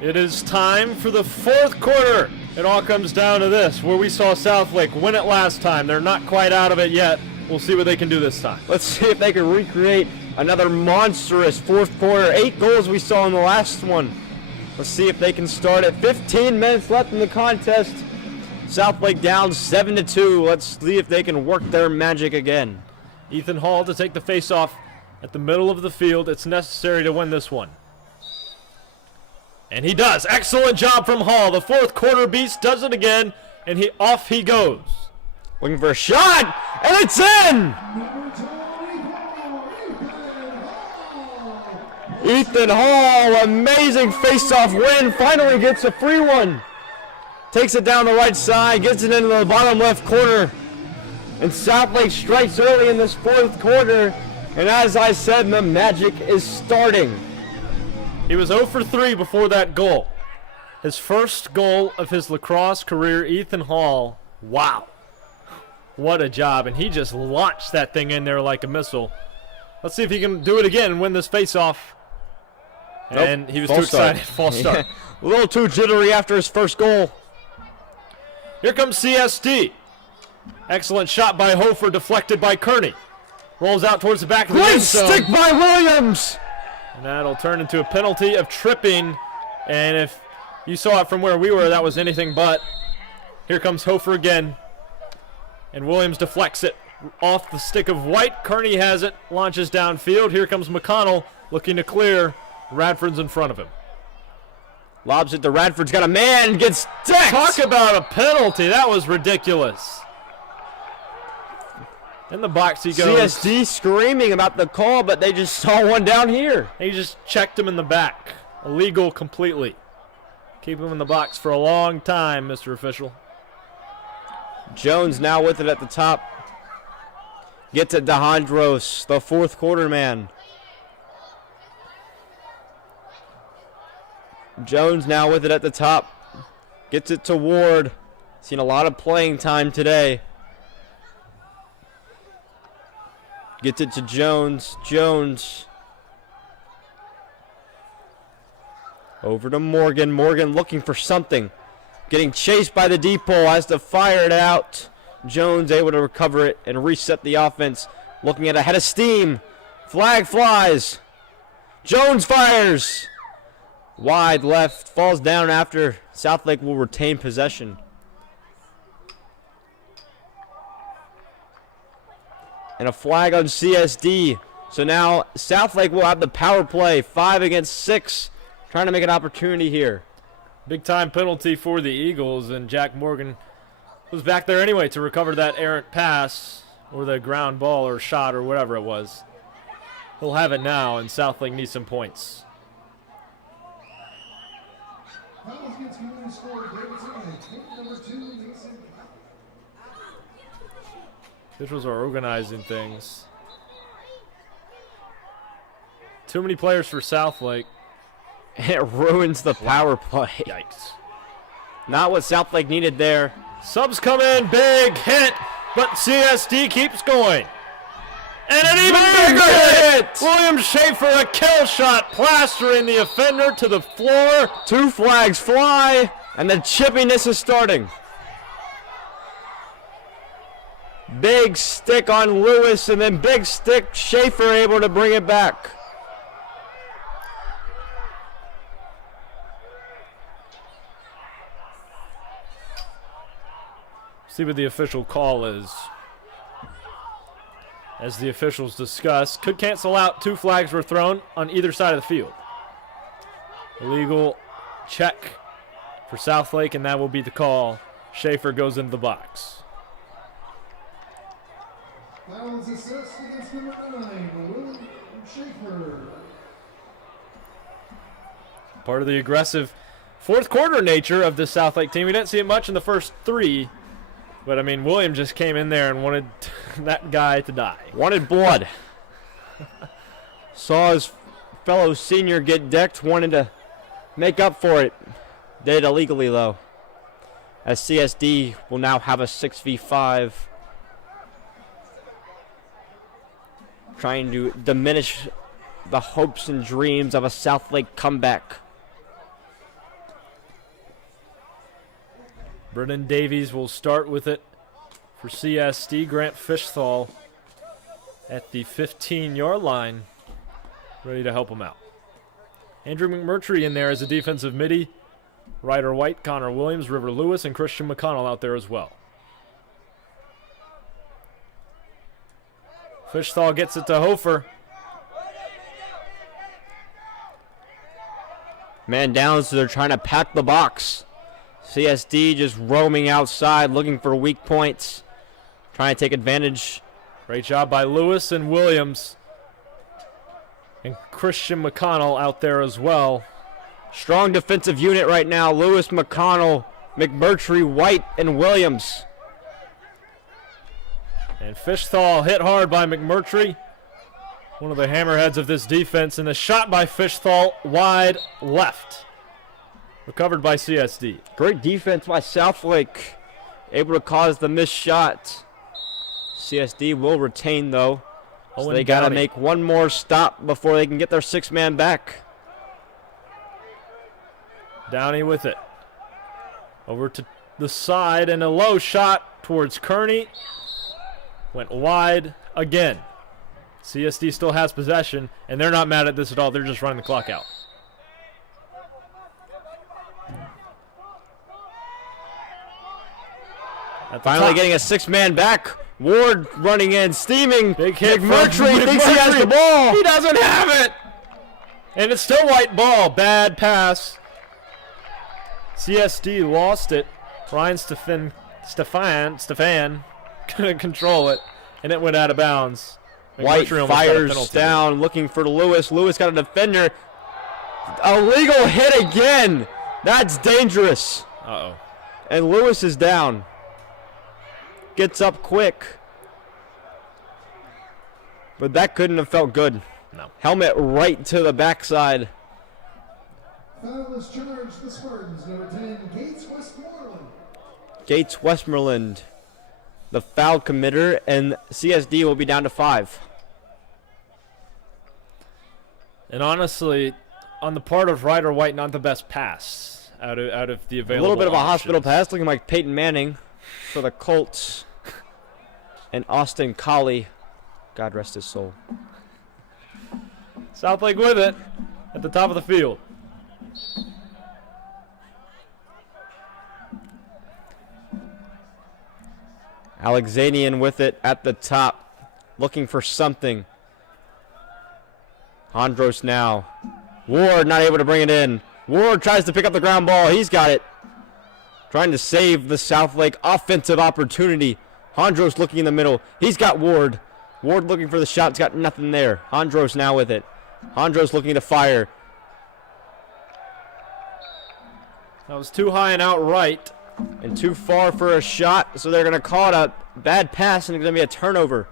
It is time for the fourth quarter. It all comes down to this, where we saw SouthLake win it last time. They're not quite out of it yet. We'll see what they can do this time. Let's see if they can recreate another monstrous fourth quarter. 8 goals we saw in the last one. Let's see if they can start it. 15 minutes left in the contest. SouthLake down 7-2. Let's see if they can work their magic again. Ethan Hall to take the face-off at the middle of the field. It's necessary to win this one. And he does. Excellent job from Hall. The fourth quarter beast does it again, and off he goes. Looking for a shot, and it's in! Ethan Hall, amazing face-off win, finally gets a free one. Takes it down the right side, gets it into the bottom left corner. And SouthLake strikes early in this fourth quarter, and as I said, the magic is starting. He was 0 for 3 before that goal. His first goal of his lacrosse career, Ethan Hall. Wow. What a job. And he just launched that thing in there like a missile. Let's see if he can do it again and win this face-off. Nope. And he was too excited. False start. A little too jittery after his first goal. Here comes CSD. Excellent shot by Hofer, deflected by Kearney. Rolls out towards the back of the end zone. Great stick by Williams. And that'll turn into a penalty of tripping. And if you saw it from where we were, that was anything but. Here comes Hofer again. And Williams deflects it off the stick of White. Kearney has it, launches downfield. Here comes McConnell looking to clear. Radford's in front of him. Lobs it to Radford's got a man, gets decked. Talk about a penalty. That was ridiculous. In the box he goes. CSD screaming about the call, but they just saw one down here. He just checked him in the back. Illegal completely. Keep him in the box for a long time, Mr. Official. Jones now with it at the top. Gets it to Hondros, the fourth quarter man. Jones now with it at the top. Gets it to Ward. Seen a lot of playing time today. Gets it to Jones. Jones. Over to Morgan. Morgan looking for something. Getting chased by the deep pole. Has to fire it out. Jones able to recover it and reset the offense. Looking at a head of steam. Flag flies. Jones fires. Wide left. Falls down after. SouthLake will retain possession. And a flag on CSD. So now SouthLake will have the power play. 5 against 6. Trying to make an opportunity here. Big time penalty for the Eagles, and Jack Morgan was back there anyway to recover that errant pass or the ground ball or shot or whatever it was. He'll have it now, and SouthLake needs some points. Officials are organizing things. Too many players for SouthLake. It ruins the power play. Yikes. Not what SouthLake needed there. Subs come in, big hit, but CSD keeps going. And an even bigger hit! William Schaefer, a kill shot, plastering the offender to the floor. 2 flags fly, and the chippiness is starting. Big stick on Lewis, and then big stick Schaefer able to bring it back. See what the official call is. As the officials discuss, could cancel out. 2 flags were thrown on either side of the field. Illegal check for Southlake, and that will be the call. Schaefer goes into the box. Fouls assessed against number 9, William Schaefer. Part of the aggressive fourth quarter nature of this Southlake team. We didn't see it much in the first 3. But, I mean, William just came in there and wanted that guy to die. Wanted blood. Saw his fellow senior get decked, wanted to make up for it. Did it illegally, though. As CSD will now have a 6v5. Trying to diminish the hopes and dreams of a Southlake comeback. Brennan Davies will start with it for CSD. Grant Fishthal at the 15-yard line, ready to help him out. Andrew McMurtry in there as a defensive midi. Ryder White, Connor Williams, River Lewis, and Christian McConnell out there as well. Fishthal gets it to Hofer. Man down, so they're trying to pack the box. CSD just roaming outside, looking for weak points, trying to take advantage. Great job by Lewis and Williams. And Christian McConnell out there as well. Strong defensive unit right now. Lewis, McConnell, McMurtry, White, and Williams. And Fishthal hit hard by McMurtry. One of the hammerheads of this defense. And the shot by Fishthal wide left. Recovered by CSD. Great defense by Southlake. Able to cause the missed shot. CSD will retain, though. So they got to make one more stop before they can get their 6-man back. Downey with it. Over to the side, and a low shot towards Kearney. Went wide again. CSD still has possession, and they're not mad at this at all. They're just running the clock out. Finally getting a 6-man back. Ward running in, steaming. Big hit. McMurtry thinks he has the ball. He doesn't have it. And it's still white ball. Bad pass. CSD lost it. Ryan Stefan couldn't control it, and it went out of bounds. White fires down, looking for Lewis. Lewis got a defender. A legal hit again. That's dangerous. Uh-oh. And Lewis is down. Gets up quick. But that couldn't have felt good. No. Helmet right to the backside. Foul is charged the Spartans, number 10, Gates Westmoreland. Gates Westmoreland, the foul committer, and CSD will be down to 5. And honestly, on the part of Ryder White, not the best pass out of the available A little bit of a options. hospital pass, looking like Peyton Manning for the Colts. And Austin Colley, God rest his soul. Southlake with it at the top of the field. Alexanian with it at the top, looking for something. Andros now. Ward not able to bring it in. Ward tries to pick up the ground ball. He's got it. Trying to save the Southlake offensive opportunity. Andros looking in the middle. He's got Ward. Ward looking for the shot. He's got nothing there. Andros now with it. Andros looking to fire. That was too high and outright. And too far for a shot, so they're going to call it a bad pass, and it's going to be a turnover.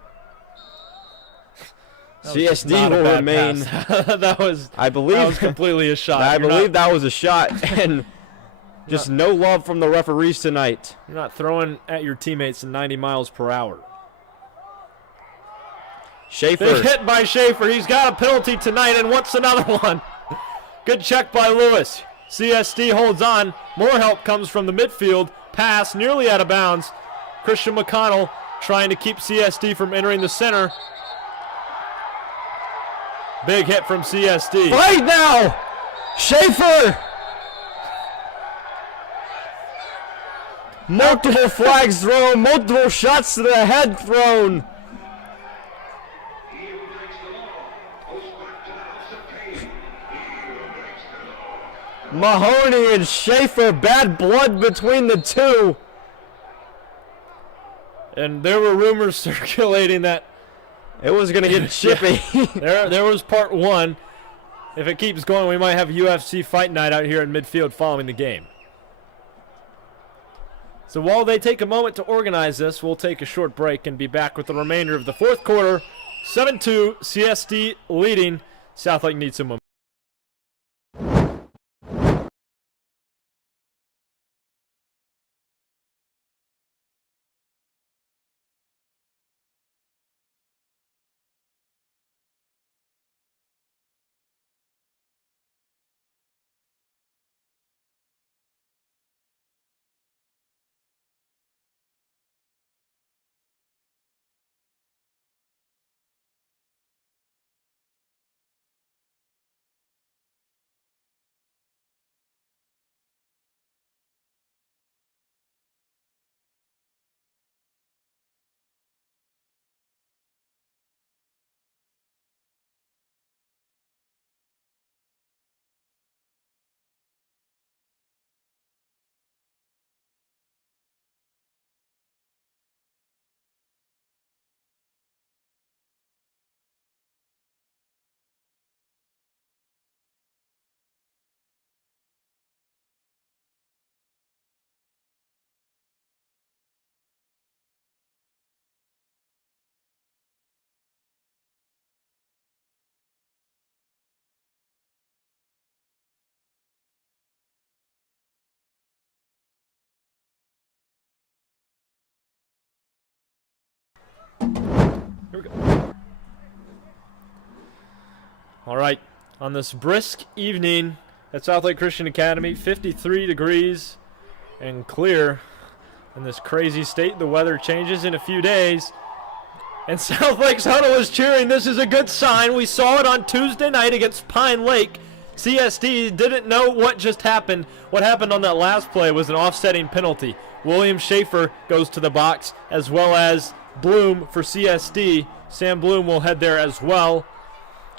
CSD will remain. that was completely a shot. I believe that was a shot, and just no love from the referees tonight. You're not throwing at your teammates at 90 miles per hour. Schaefer. Big hit by Schaefer. He's got a penalty tonight and wants another one. Good check by Lewis. CSD holds on. More help comes from the midfield. Pass nearly out of bounds. Christian McConnell trying to keep CSD from entering the center. Big hit from CSD. Right now, Schaefer. Multiple flags thrown, multiple shots to the head thrown. Mahoney and Schaefer, bad blood between the two. And there were rumors circulating that it was going to get chippy. there was part one. If it keeps going, we might have UFC Fight Night out here in midfield following the game. So while they take a moment to organize this, we'll take a short break and be back with the remainder of the fourth quarter. 7-2, CSD leading. Southlake needs some momentum. Here we go. All right, on this brisk evening at SouthLake Christian Academy, 53 degrees and clear in this crazy state. The weather changes in a few days, and Southlake's huddle is cheering. This is a good sign. We saw it on Tuesday night against Pine Lake. CSD didn't know what just happened. What happened on that last play was an offsetting penalty. William Schaefer goes to the box, as well as Bloom for CSD. Sam Bloom will head there as well.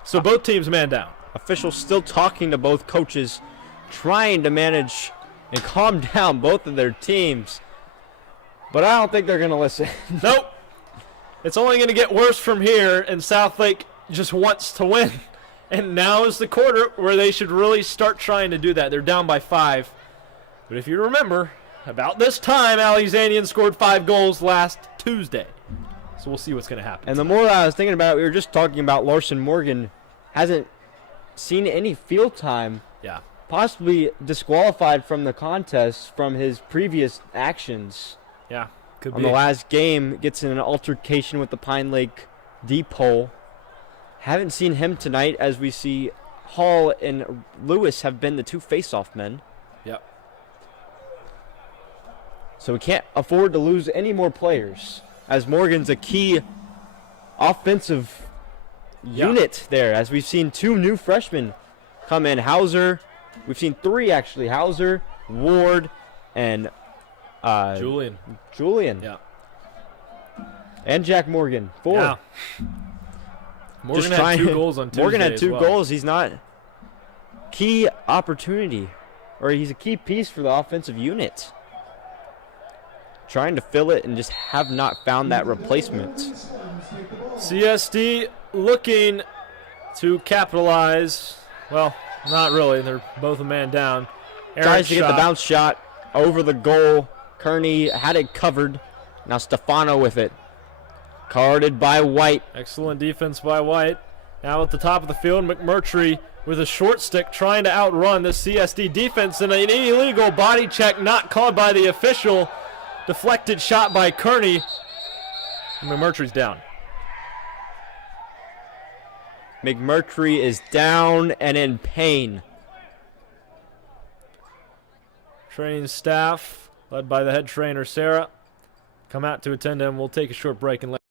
So both teams man down. Officials still talking to both coaches, trying to manage and calm down both of their teams. But I don't think they're going to listen. Nope. It's only going to get worse from here, and Southlake just wants to win. And now is the quarter where they should really start trying to do that. They're down by 5. But if you remember, about this time, Alexandrian scored 5 goals last Tuesday. So we'll see what's going to happen. And the more I was thinking about it, we were just talking about Larson Morgan hasn't seen any field time. Yeah. Possibly disqualified from the contest from his previous actions. Yeah, could on be. The last game, gets in an altercation with the Pine Lake deep hole. Haven't seen him tonight, as we see Hall and Lewis have been the 2 face-off men. Yep. So we can't afford to lose any more players, as Morgan's a key offensive unit there, as we've seen 2 new freshmen come in. Hauser, we've seen 3 actually. Hauser, Ward, and Julian. Yeah. And Jack Morgan. 4. Yeah. Morgan had 2 goals on Tuesday. Morgan had 2 well. goals. He's not key opportunity, or he's a key piece for the offensive unit. Trying to fill it and just have not found that replacement. CSD looking to capitalize. Well, not really. They're both a man down. Tries to get the bounce shot over the goal. Kearney had it covered. Now Stefano with it. Carded by White. Excellent defense by White. Now at the top of the field, McMurtry with a short stick trying to outrun the CSD defense, and an illegal body check not called by the official. Deflected shot by Kearney. McMurtry's down. McMurtry is down and in pain. Training staff, led by the head trainer, Sarah, come out to attend him. We'll take a short break and let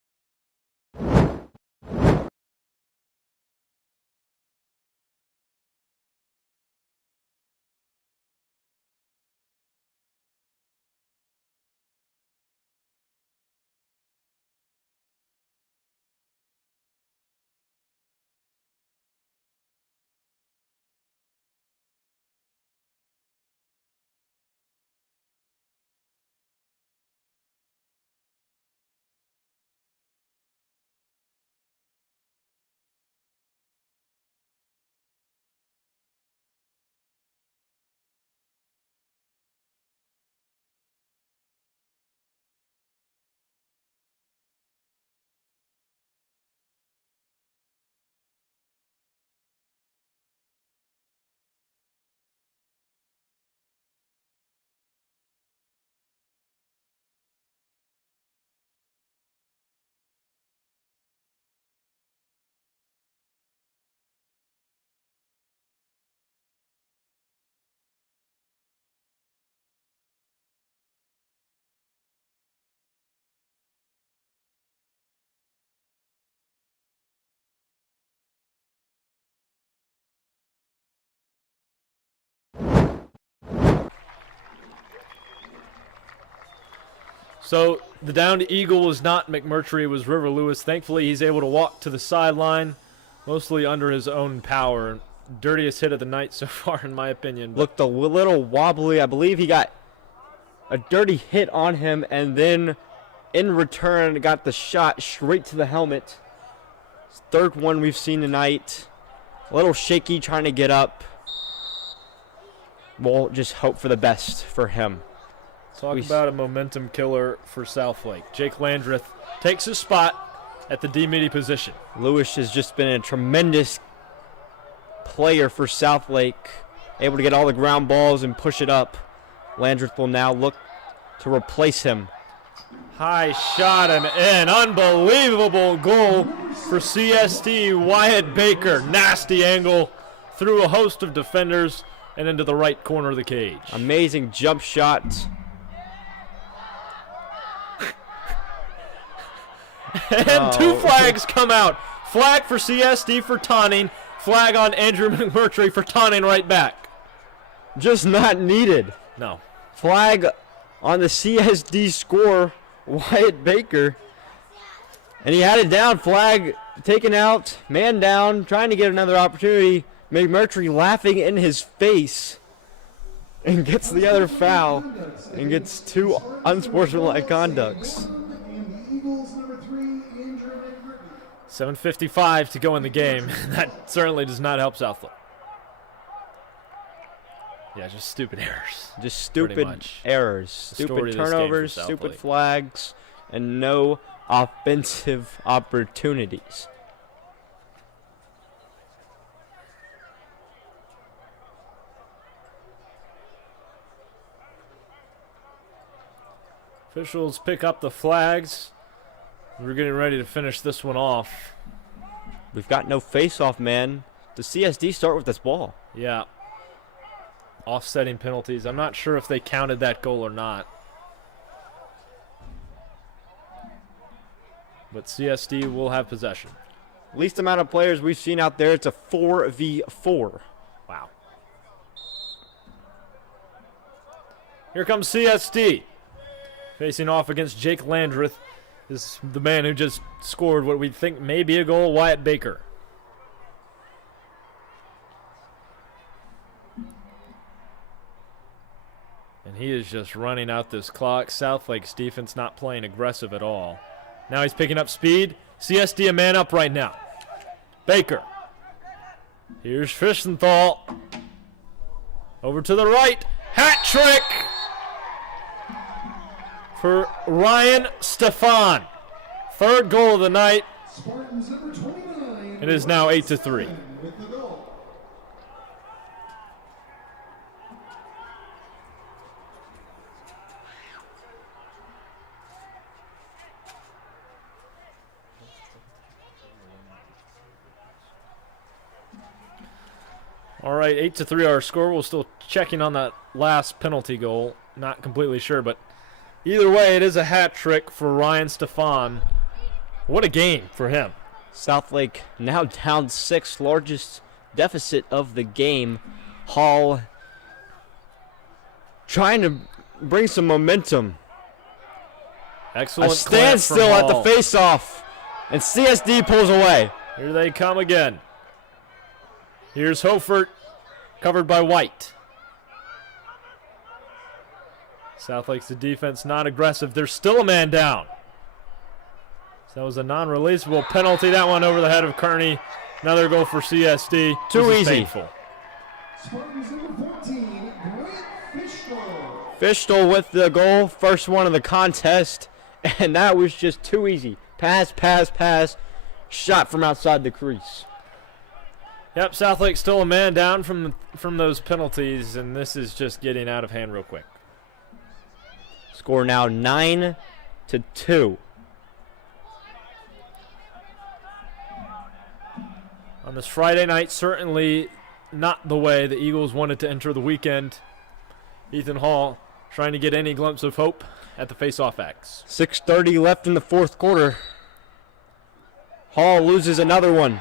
So the downed Eagle was not McMurtry, it was River Lewis. Thankfully, he's able to walk to the sideline, mostly under his own power. Dirtiest hit of the night so far, in my opinion. Looked a little wobbly. I believe he got a dirty hit on him, and then in return got the shot straight to the helmet. Third one we've seen tonight. A little shaky trying to get up. We'll just hope for the best for him. Talk about a momentum killer for Southlake. Jake Landreth takes his spot at the D-midi position. Lewis has just been a tremendous player for Southlake, able to get all the ground balls and push it up. Landreth will now look to replace him. High shot and in. Unbelievable goal for CSD. Wyatt Baker. Nasty angle through a host of defenders and into the right corner of the cage. Amazing jump shot. And two flags come out. Flag for CSD for taunting. Flag on Andrew McMurtry for taunting right back. Just not needed. No. Flag on the CSD score, Wyatt Baker. And he had it down. Flag taken out. Man down. Trying to get another opportunity. McMurtry laughing in his face. And gets the other foul. And gets two unsportsmanlike conducts. 7:55 to go in the game. That certainly does not help Southlake. Yeah, just stupid errors. Just stupid errors. Stupid turnovers, stupid flags, and no offensive opportunities. Officials pick up the flags. We're getting ready to finish this one off. We've got no face-off, man. Does CSD start with this ball? Yeah. Offsetting penalties. I'm not sure if they counted that goal or not. But CSD will have possession. Least amount of players we've seen out there. It's a 4v4. Wow. Here comes CSD. Facing off against Jake Landreth. Is the man who just scored what we think may be a goal, Wyatt Baker. And he is just running out this clock. Southlake's defense not playing aggressive at all. Now he's picking up speed. CSD a man up right now. Baker. Here's Fischenthal. Over to the right. Hat trick for Ryan Stefan. Third goal of the night. Spartans number 29. It is now 8-3. With the goal. right, 8-3 our score. We're still checking on that last penalty goal. Not completely sure, but either way, it is a hat trick for Ryan Stefan. What a game for him. Southlake now down 6, largest deficit of the game. Hall trying to bring some momentum. Excellent. A standstill at the Hall. face-off, and CSD pulls away. Here they come again. Here's Hofert, covered by White. Southlake's the defense not aggressive. There's still a man down. So that was a non-releasable penalty. That one over the head of Kearney. Another goal for CSD. Too This is easy. painful. Spartans number 14, Grant Fischel. Fischel with the goal, first one of the contest, and that was just too easy. Pass, pass, pass, shot from outside the crease. Yep, Southlake still a man down from those penalties, and this is just getting out of hand real quick. Score now 9-2. On this Friday night, certainly not the way the Eagles wanted to enter the weekend. Ethan Hall trying to get any glimpse of hope at the face-off X. 6:30 left in the fourth quarter. Hall loses another one.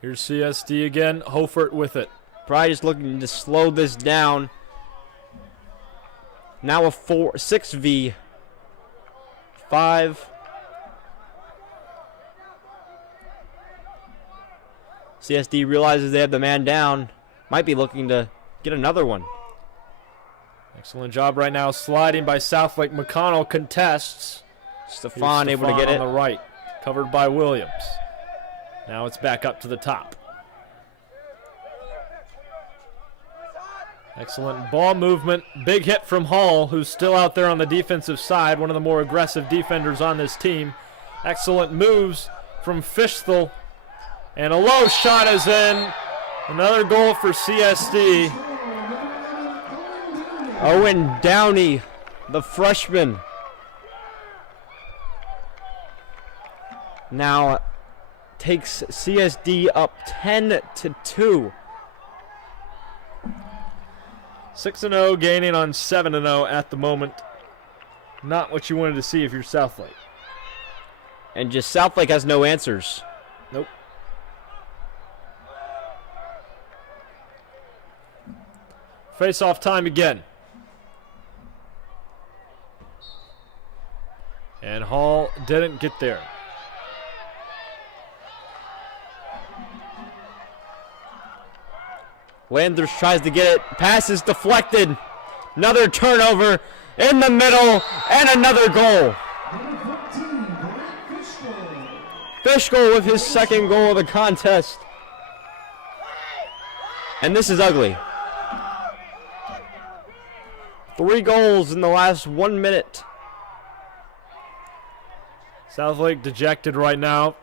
Here's CSD again. Hofert with it. Probably just looking to slow this down. Now a 6v5. CSD realizes they have the man down. Might be looking to get another one. Excellent job right now sliding by Southlake. McConnell contests. Stefan Here's able to get on it. the right, covered by Williams. Now it's back up to the top. Excellent ball movement. Big hit from Hall, who's still out there on the defensive side, one of the more aggressive defenders on this team. Excellent moves from Fischel. And a low shot is in. Another goal for CSD. Owen Downey, the freshman. Now takes CSD up 10-2. 6-0, gaining on 7-0 at the moment. Not what you wanted to see if you're Southlake. And just Southlake has no answers. Nope. Face-off time again. And Hall didn't get there. Landers tries to get it. Pass is deflected. Another turnover in the middle, and another goal. Number 14, Grant Fischel. Fischel with his second goal of the contest. And this is ugly. 3 goals in the last 1 minute. Southlake dejected right now.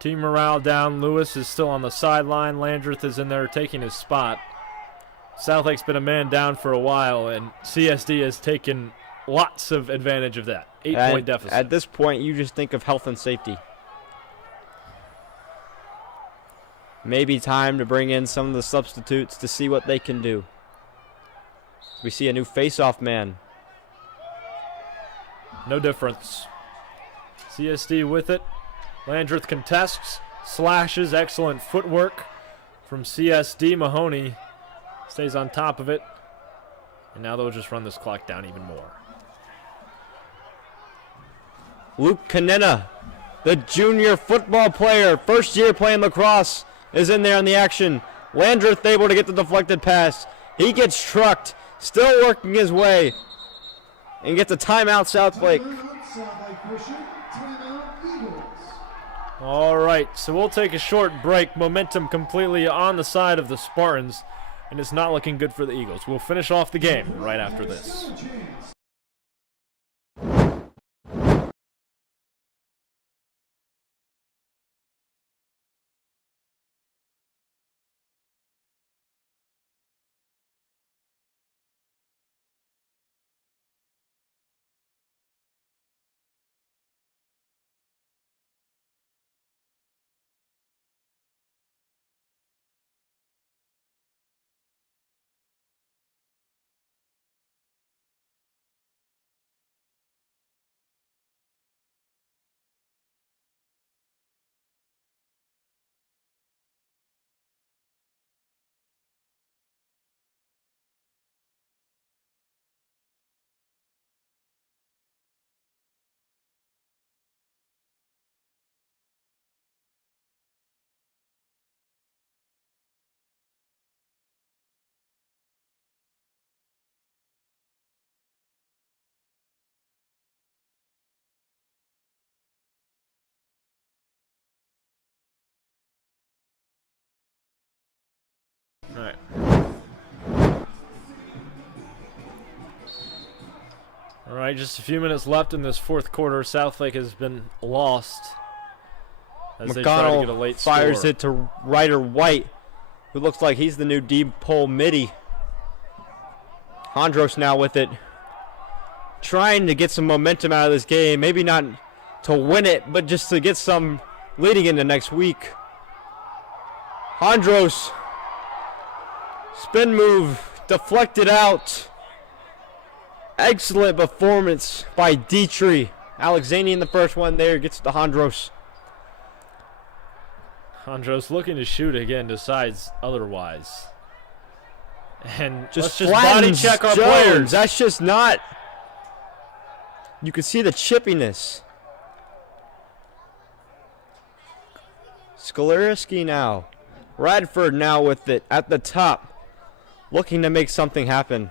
Team morale down. Lewis is still on the sideline. Landreth is in there taking his spot. Southlake's been a man down for a while, and CSD has taken lots of advantage of that. 8-point deficit. At this point, you just think of health and safety. Maybe time to bring in some of the substitutes to see what they can do. We see a new face-off man. No difference. CSD with it. Landreth contests, slashes, excellent footwork from CSD. Mahoney stays on top of it. And now they'll just run this clock down even more. Luke Canena, the junior football player, first year playing lacrosse, is in there in the action. Landreth able to get the deflected pass. He gets trucked, still working his way, and gets a timeout, Southlake. Timeout, SouthLake Christian. Timeout, Eagles. All right, so we'll take a short break. Momentum completely on the side of the Spartans, and it's not looking good for the Eagles. We'll finish off the game right after this. Still a chance. right, just a few minutes left in this fourth quarter. Southlake has been lost as they try to get a late fires score. it to Ryder White, who looks like he's the new deep pole midi. Hondros now with it, trying to get some momentum out of this game. Maybe not to win it, but just to get some leading into next week. Hondros, spin move, deflected out. Excellent performance by Dietrich. Alexanian, the first one there, gets to Hondros. Hondros looking to shoot again, decides otherwise. And Just let's body flattens check our Jones. players. That's just not. You can see the chippiness. Skolarski now. Radford now with it at the top, looking to make something happen.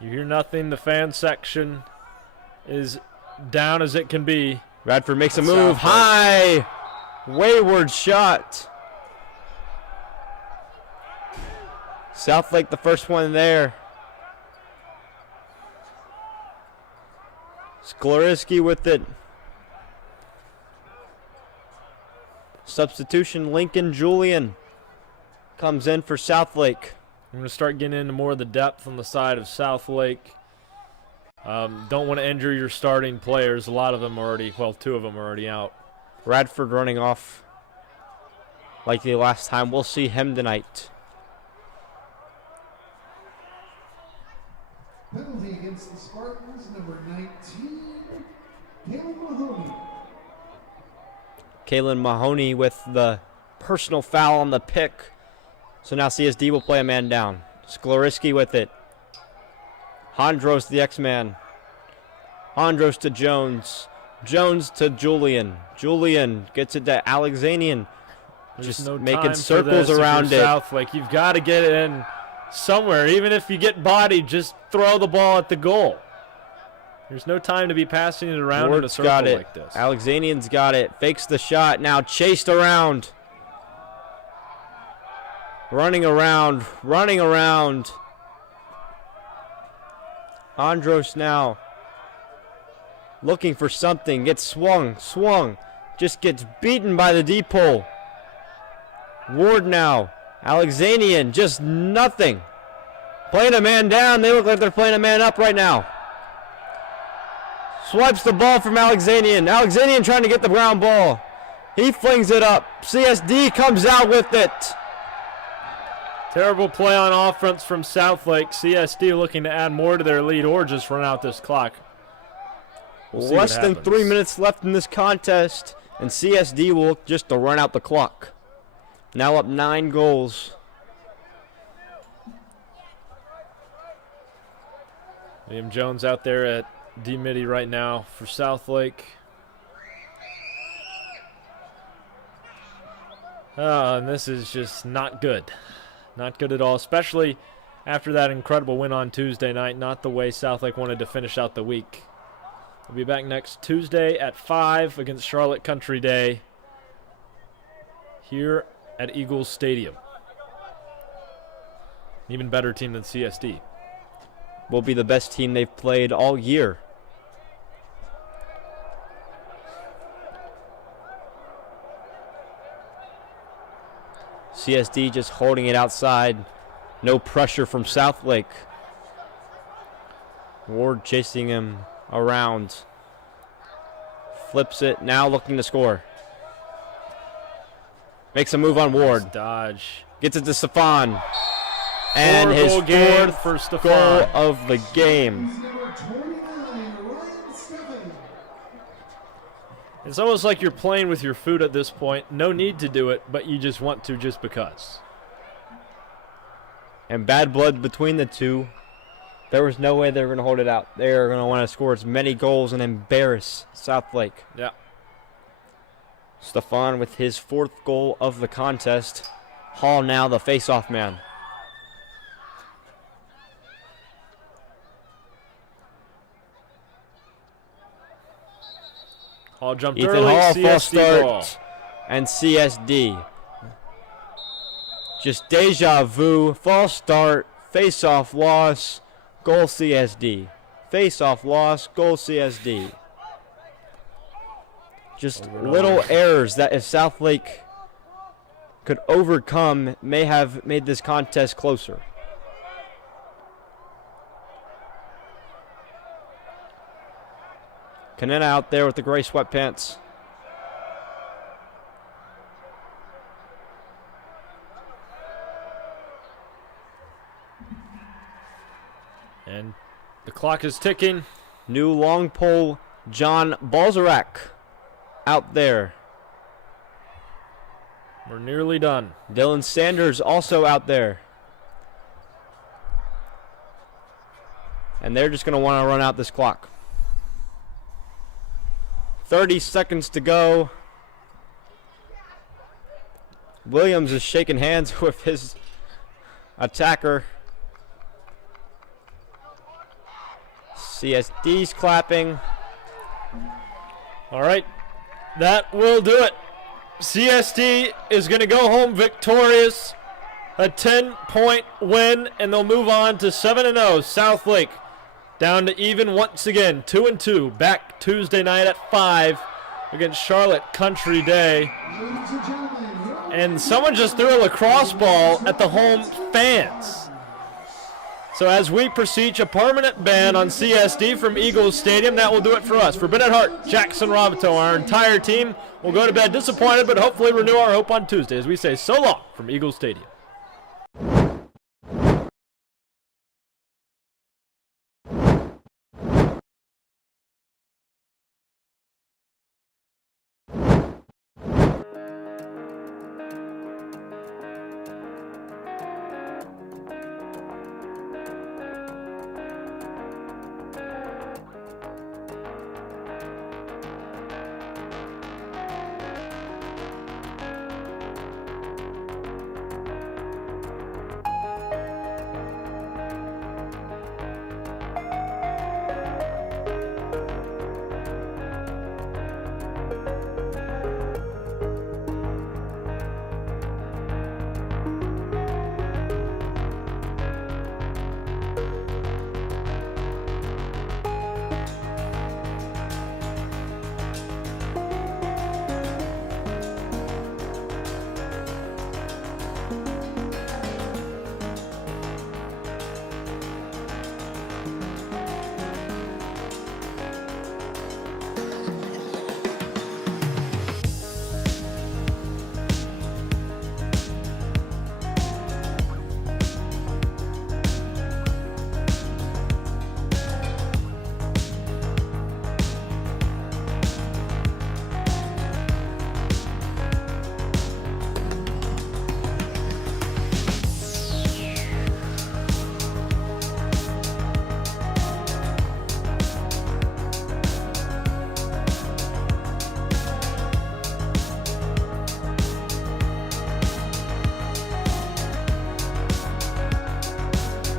You hear nothing. The fan section is down as it can be. Radford makes a That's move. Southlake. High. Wayward shot. Southlake the first one there. Skolarski with it. Substitution, Lincoln Julian comes in for Southlake. I'm going to start getting into more of the depth on the side of Southlake. Don't want to injure your starting players. A lot of them are already, well, 2 of them are already out. Radford running off like the last time. We'll see him tonight. Penalty against the Spartans, number 19, Caleb Mahoney. Kalen Mahoney with the personal foul on the pick. So now CSD will play a man down. Skolarski with it. Hondros, the X-Man. Hondros to Jones. Jones to Julian. Julian gets it to Alexanian. There's Just no making time for circles this if around you're it. Southlake. You've got to get it in somewhere. Even if you get bodied, just throw the ball at the goal. There's no time to be passing it around in a Ward's circle got it. like this. Alexanian's got it. Fakes the shot. Now chased around. Running around. Running around. Hondros now looking for something. Gets swung. Swung. Just gets beaten by the deep pole. Ward now. Alexanian. Just nothing. Playing a man down. They look like they're playing a man up right now. Swipes the ball from Alexanian. Alexanian trying to get the ground ball. He flings it up. CSD comes out with it. Terrible play on offense from Southlake. CSD looking to add more to their lead or just run out this clock. We'll see Less what than happens. 3 minutes left in this contest, and CSD will look just to run out the clock. Now up 9 goals. Liam Jones out there at D-Midi right now for Southlake. And this is just not good. Not good at all, especially after that incredible win on Tuesday night. Not the way Southlake wanted to finish out the week. We'll be back next Tuesday at 5 against Charlotte Country Day here at Eagles Stadium. Even better team than CSD. Will be the best team they've played all year. CSD just holding it outside. No pressure from Southlake. Ward chasing him around. Flips it, now looking to score. Makes a move on Ward. Nice dodge. Gets it to Stefan. And his Four-goal game fourth for goal Stefan. of the game. Number 29, Ryan Stephan. It's almost like you're playing with your food at this point. No need to do it, but you just want to just because. And bad blood between the two. There was no way they were going to hold it out. They are going to want to score as many goals and embarrass Southlake. Yeah. Stefan with his fourth goal of the contest. Hall now the face-off man. Hall jumped Ethan early. Hall, false CSD ball. start. And CSD Just deja vu. False start. Face-off loss. Goal CSD. Face-off loss. Goal CSD. Just little errors that if Southlake could overcome may have made this contest closer. Canetta out there with the gray sweatpants. And the clock is ticking. New long pole, John Balzarak out there. We're nearly done. Dylan Sanders also out there. And they're just going to want to run out this clock. 30 seconds to go. Williams is shaking hands with his attacker. CSD's clapping. All right, that will do it. CSD is going to go home victorious. A 10-point win, and they'll move on to 7-0. Southlake down to even once again, 2-2. Back Tuesday night at 5 against Charlotte Country Day. And someone just threw a lacrosse ball at the home fans. So as we proceed a permanent ban on CSD from Eagles Stadium, that will do it for us. For Bennett, Hart, Jackson, Robateau, our entire team will go to bed disappointed, but hopefully renew our hope on Tuesday as we say so long from Eagles Stadium.